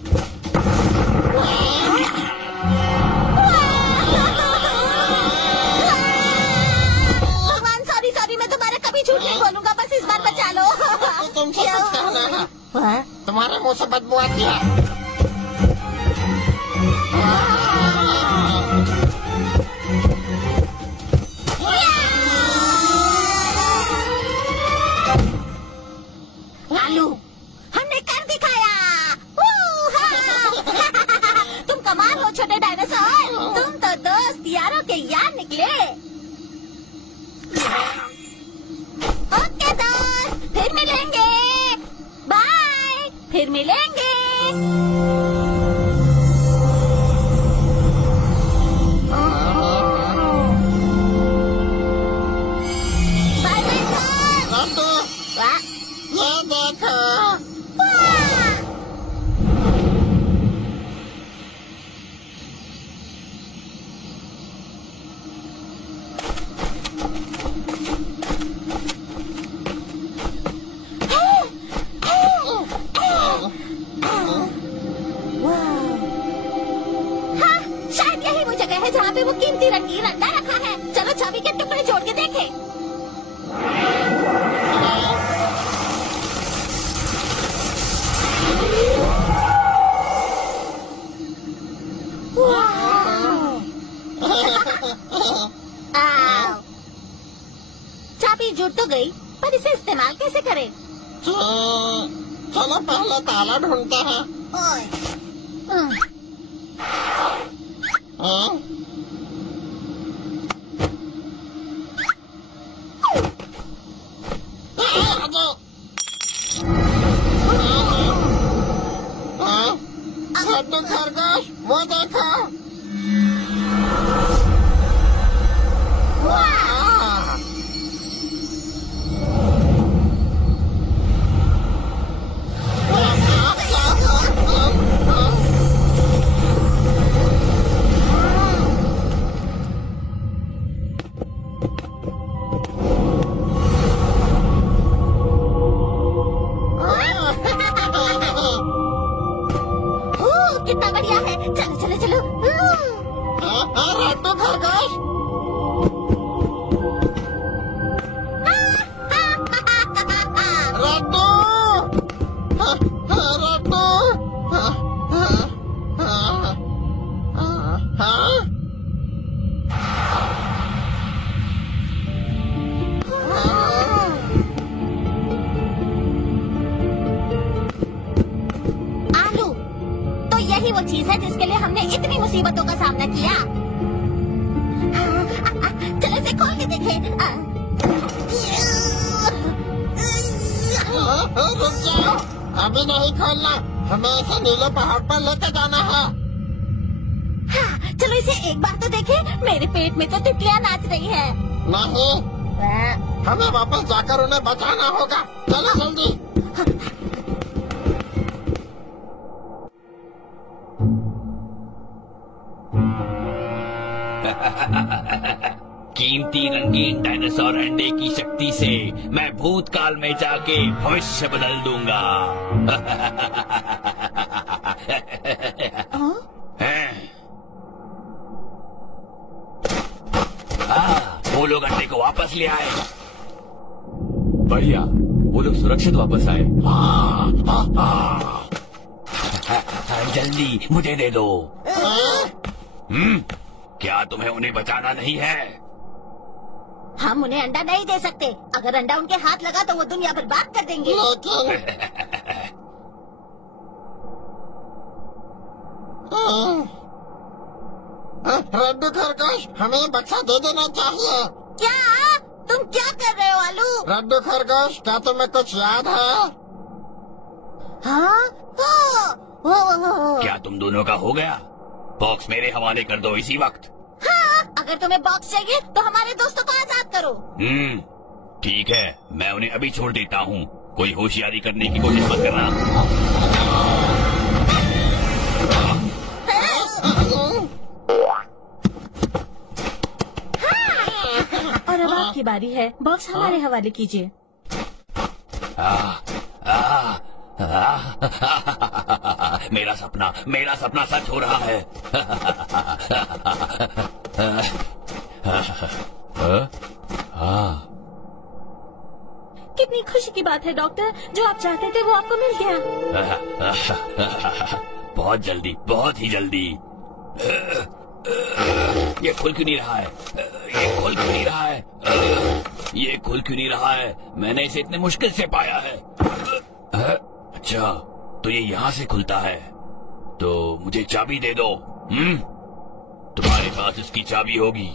भगवान सॉरी, मैं तुम्हारा कभी झूठ नहीं बोलूंगा, बस इस बार बचा लो। तुमसे कुछ कहना है। तुम्हारे मुंह से बदबू आती है। आलू, हमने कर दिखाया। तुम कमाल हो छोटे डायनासोर। तुम तो दोस्त यारों के यार निकले। ओके दोस्त, फिर मिलेंगे। बाय, फिर मिलेंगे। बाय बाय दोस्त। लड्डू, ये देखो। वहाँ पे वो कीमती रंगीन अंडा रखा है। चलो चाबी के टुकड़े जोड़ के देखें। चाबी जुड़ तो गई, पर इसे इस्तेमाल कैसे करें? चलो पहले ताला ढूंढते हैं। लड्डू खरगोश, वो देखो। कितना बढ़िया है। चलो चलो चलो। लड्डू खरगोश, लड्डू, लड्डू। आलू, तो यही वो चीज है जिसके लिए हमने इतनी मुसीबतों का सामना किया। चलो इसे खोल के देखें। रुक जाओ, अभी नहीं खोलना। हमें इसे नीले पहाड़ पर लेकर जाना है। हाँ, चलो इसे एक बार तो देखें। मेरे पेट में तो तितलियां नाच रही है। नहीं, हमें वापस जाकर उन्हें बचाना होगा। चलो जल्दी। कीमती रंगीन डायनासोर अंडे की शक्ति से मैं भूतकाल में जाके भविष्य बदल दूंगा। वो लोग अंडे को वापस ले आए। बढ़िया, वो लोग सुरक्षित वापस आए। जल्दी मुझे दे दो। क्या तुम्हें उन्हें बचाना नहीं है? हम उन्हें अंडा नहीं दे सकते। अगर अंडा उनके हाथ लगा तो वो दुनिया बर्बाद कर देंगे। लड्डू खरगोश, हमें बक्सा दे देना चाहिए। क्या? तुम क्या कर रहे हो आलू? लड्डू खरगोश, क्या तुम्हें कुछ याद है? हाँ? क्या तुम दोनों का हो गया? बॉक्स मेरे हवाले कर दो इसी वक्त। हाँ, अगर तुम्हें बॉक्स चाहिए तो हमारे दोस्तों को आजाद करो। ठीक है, मैं उन्हें अभी छोड़ देता हूँ। कोई होशियारी करने की कोशिश मत करना। और अब आपकी बारी है। बॉक्स हमारे हवाले कीजिए। मेरा सपना सच हो रहा है। कितनी खुशी की बात है डॉक्टर, जो आप चाहते थे वो आपको मिल गया। बहुत जल्दी, बहुत ही जल्दी। ये खुल क्यों नहीं रहा है? ये खुल क्यों नहीं रहा है? ये खुल क्यों नहीं रहा है? मैंने इसे इतने मुश्किल से पाया है। अच्छा, तो ये यहाँ से खुलता है। तो मुझे चाबी दे दो। तुम्हारे पास इसकी चाबी होगी।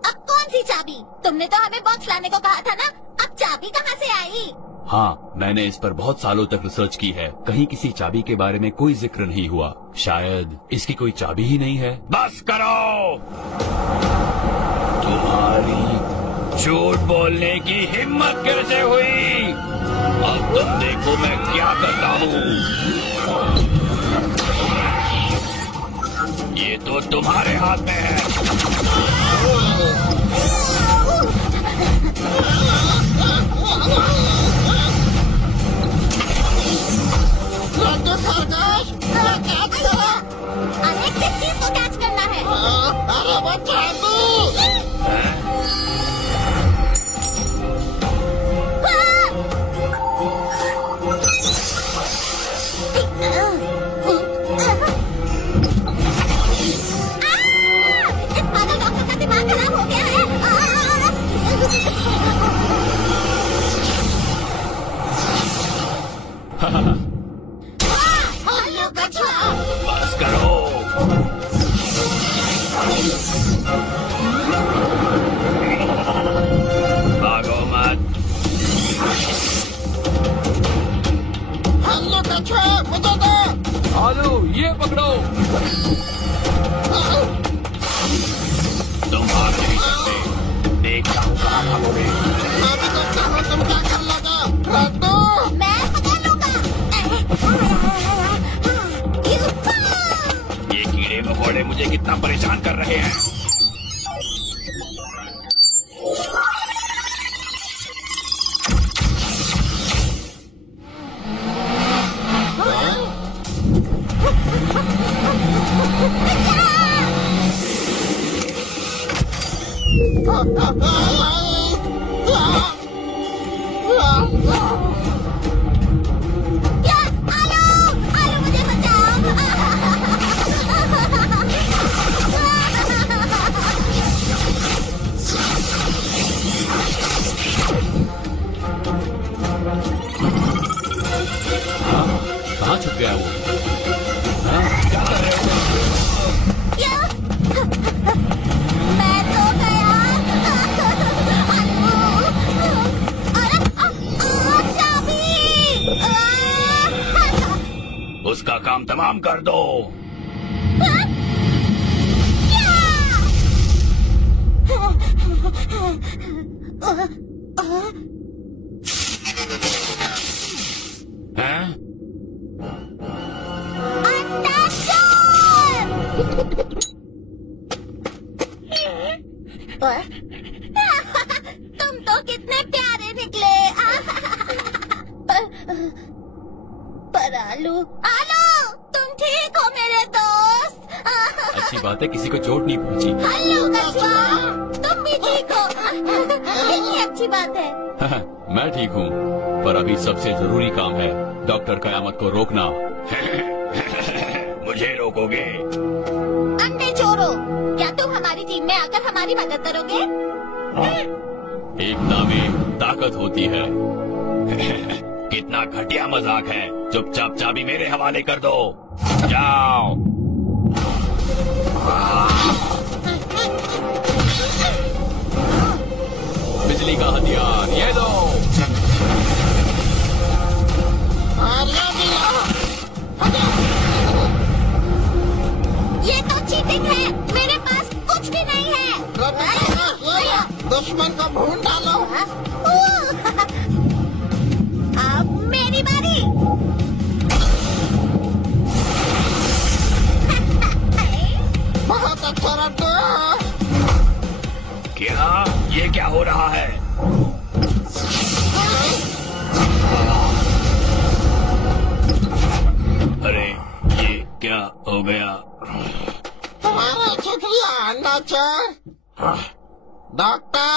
अब कौन सी चाबी? तुमने तो हमें बॉक्स लाने को कहा था ना। अब चाबी कहाँ से आई? हाँ, मैंने इस पर बहुत सालों तक रिसर्च की है। कहीं किसी चाबी के बारे में कोई जिक्र नहीं हुआ। शायद इसकी कोई चाबी ही नहीं है। बस करो। तुम्हारी झूठ बोलने की हिम्मत कैसे हुई? अब तुम देखो मैं क्या करता हूँ। ये तो तुम्हारे हाथ में है। लड्डू खरगोश, कैच करो। अरे किस चीज को कैच वो जादू। इस पागल डॉक्टर का दिमाग खराब हो गया है। हेलो कछुआ। बस करो। भागो मत। हेलो कछुआ, मुझे दो। आलू ये पकड़ो। तुम भाग नहीं सकते। देखता हूँ कहाँ भागोगे। मैं भी देखता हूँ तुम क्या कर लोगे। रड्डू। मैं पकड़ लूंगा। ये कीड़े मकोड़े मुझे कितना परेशान कर रहे हैं। आलू मुझे बचाओ। कहाँ छुप गया वो? हाँ? क्या कर रहे हो? मैं तो गया। चाबी। उसका काम तमाम कर दो। हैं? तुम तो कितने प्यारे निकले। पर आलू तुम ठीक हो मेरे दोस्त। अच्छी बात है, किसी को चोट नहीं पहुंची। हेलो कछुआ, तुम भी ठीक हो। कितनी अच्छी बात है। मैं ठीक हूँ, पर अभी सबसे जरूरी काम है डॉक्टर कयामत को रोकना। मुझे रोकोगे? अंडे चोरो, क्या तुम हमारी टीम में आकर हमारी मदद करोगे? एकता में ताकत होती है। कितना घटिया मजाक है। चुपचाप चाबी मेरे हवाले कर दो। जाओ। बिजली का हथियार ये दो। ये तो चीटिंग है। मेरे पास कुछ भी नहीं है। दुश्मन को भून डालो। अब मेरी बारी। बहुत अच्छा रड्डू। क्या? ये क्या हो रहा है? अरे ये क्या हो गया? तुम्हारा शुक्रिया अंडा चोर। डॉक्टर।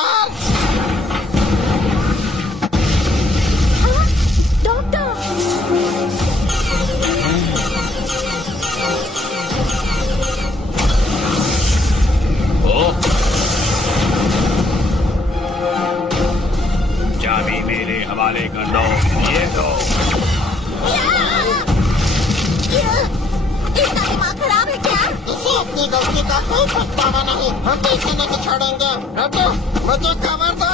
डॉक्टर, चाबी मेरे हवाले कर दो। ये दो। इसका दिमाग खराब है क्या? इसे अपनी गलती का कोई पछतावा नहीं। हम पीछे नहीं छोड़ेंगे। रड्डू मुझे खबर दो।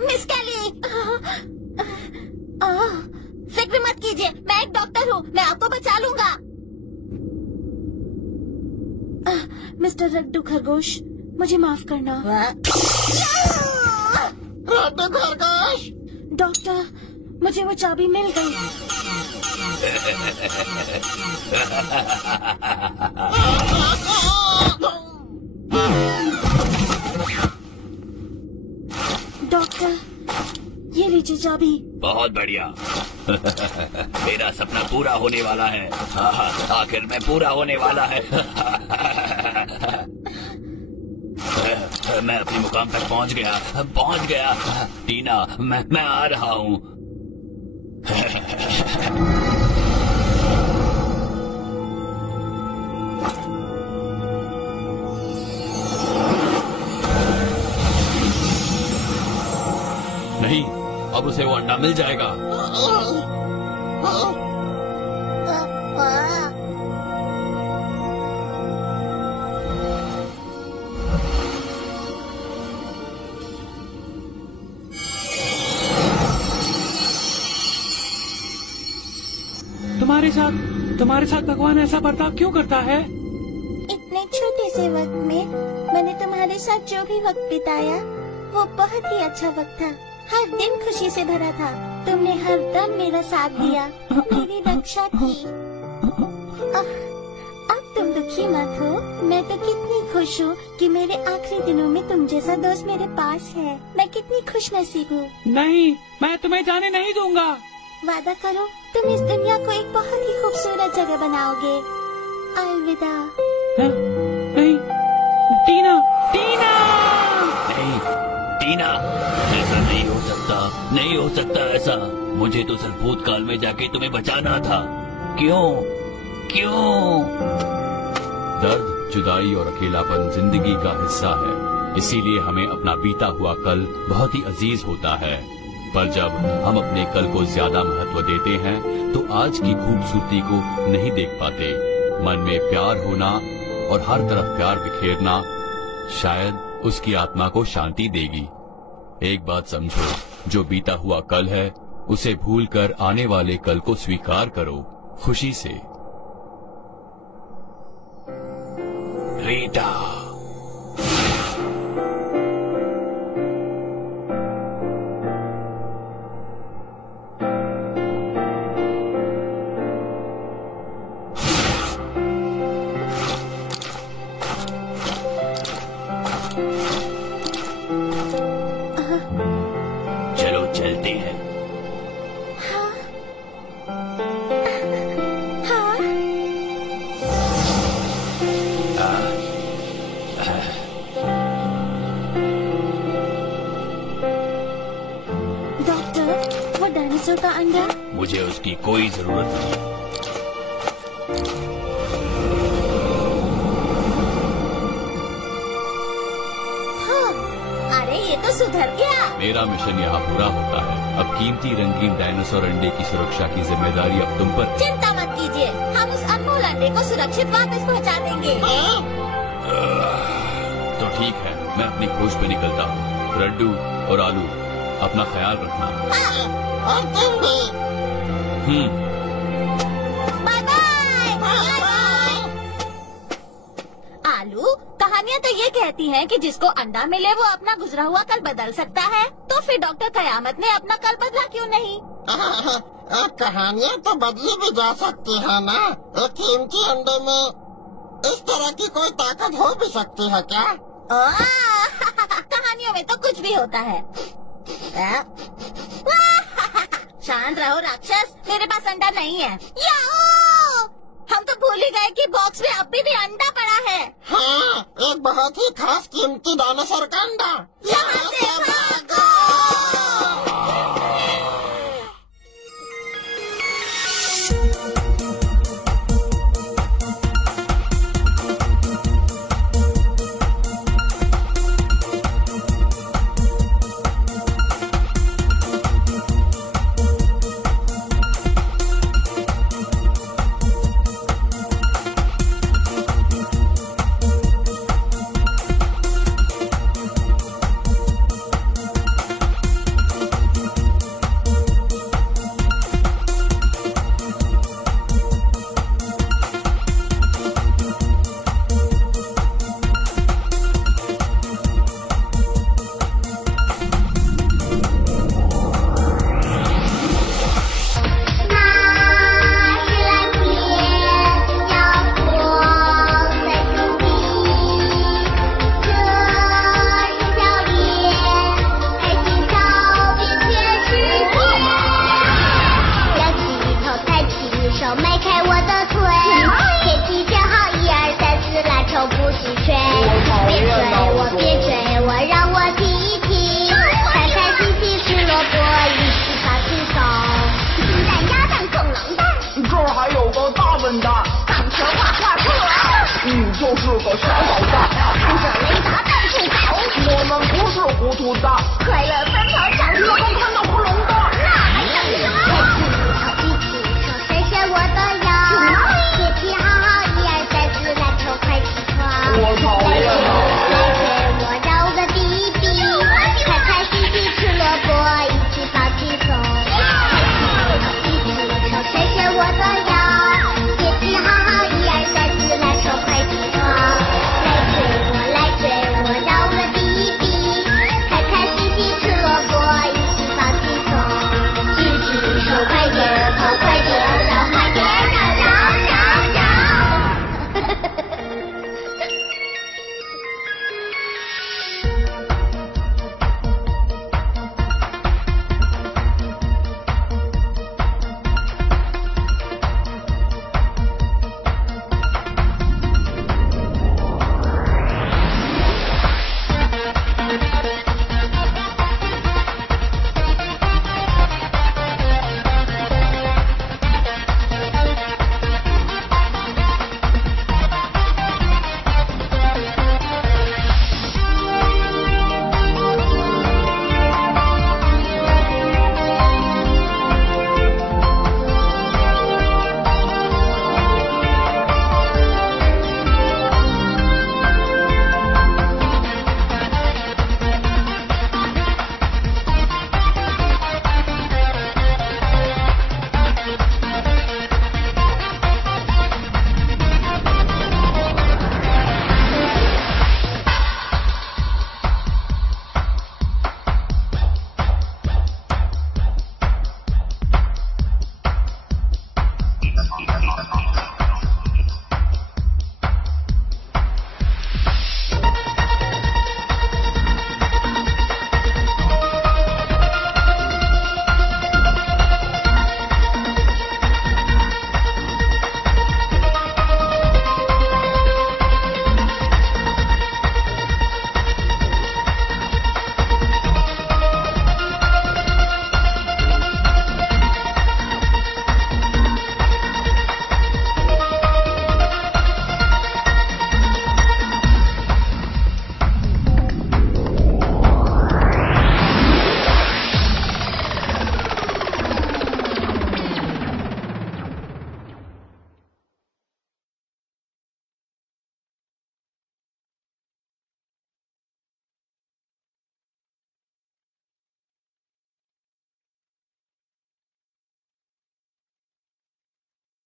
मिस कैली, फिक्र मत कीजिए, मैं एक डॉक्टर हूँ, मैं आपको बचा लूंगा। मिस्टर रड्डू खरगोश, मुझे माफ करना। रड्डू खरगोश, डॉक्टर, मुझे वो चाबी मिल गई। डॉक्टर, ये लीजिए चाबी। बहुत बढ़िया। मेरा सपना पूरा होने वाला है। आखिर में पूरा होने वाला है। मैं अपने मुकाम तक पहुंच गया। टीना, मैं आ रहा हूँ। नहीं, अब उसे वो अंडा मिल जाएगा। तुम्हारे साथ भगवान ऐसा बर्ताव क्यों करता है? इतने छोटे से वक्त में मैंने तुम्हारे साथ जो भी वक्त बिताया वो बहुत ही अच्छा वक्त था। हर दिन खुशी से भरा था। तुमने हर दम मेरा साथ दिया, मेरी रक्षा की। अब तुम दुखी मत हो। मैं तो कितनी खुश हूँ कि मेरे आखिरी दिनों में तुम जैसा दोस्त मेरे पास है। मैं कितनी खुश नसीब हूँ। नहीं, मैं तुम्हें जाने नहीं दूंगा। वादा करो, तुम इस दुनिया को एक बहुत ही खूबसूरत जगह बनाओगे। अलविदा। नहीं, टीना। नहीं, टीना, ऐसा नहीं हो सकता ऐसा। मुझे तो सिर्फ भूतकाल में जाके तुम्हें बचाना था। क्यों? दर्द, जुदाई और अकेलापन जिंदगी का हिस्सा है। इसीलिए हमें अपना बीता हुआ कल बहुत ही अजीज होता है। पर जब हम अपने कल को ज्यादा महत्व देते हैं तो आज की खूबसूरती को नहीं देख पाते। मन में प्यार होना और हर तरफ प्यार बिखेरना शायद उसकी आत्मा को शांति देगी। एक बात समझो, जो बीता हुआ कल है उसे भूलकर आने वाले कल को स्वीकार करो खुशी से। रीटा, चलो चलते हैं। डॉक्टर, वो डायनासोर का अंडा? मुझे उसकी कोई जरूरत नहीं। सुधर गया। मेरा मिशन यहाँ पूरा होता है। अब कीमती रंगीन डायनासोर अंडे की सुरक्षा की जिम्मेदारी अब तुम पर। चिंता मत कीजिए, हम उस अनमोल अंडे को सुरक्षित वापस पहुँचा देंगे। तो ठीक है, मैं अपनी खोज पे निकलता हूँ। रड्डू और आलू, अपना ख्याल रखना। और तुम भी। Bye bye. आलू, कहानियाँ तो ये कहती हैं कि जिसको अंडा मिले वो अपना गुजरा हुआ कल बदल सकता है। तो फिर डॉक्टर कयामत ने अपना कल बदला क्यों नहीं? कहानियाँ तो बदली भी जा सकती है ना। एक कीमती अंडे में इस तरह की कोई ताकत हो भी सकती है क्या? कहानियों में तो कुछ भी होता है। शांत रहो राक्षस, मेरे पास अंडा नहीं है। हम तो भूल ही गए कि बॉक्स में अभी भी अंडा पड़ा है। हाँ, एक बहुत ही खास कीमती डायनासोर का अंडा। यहाँ से भाग।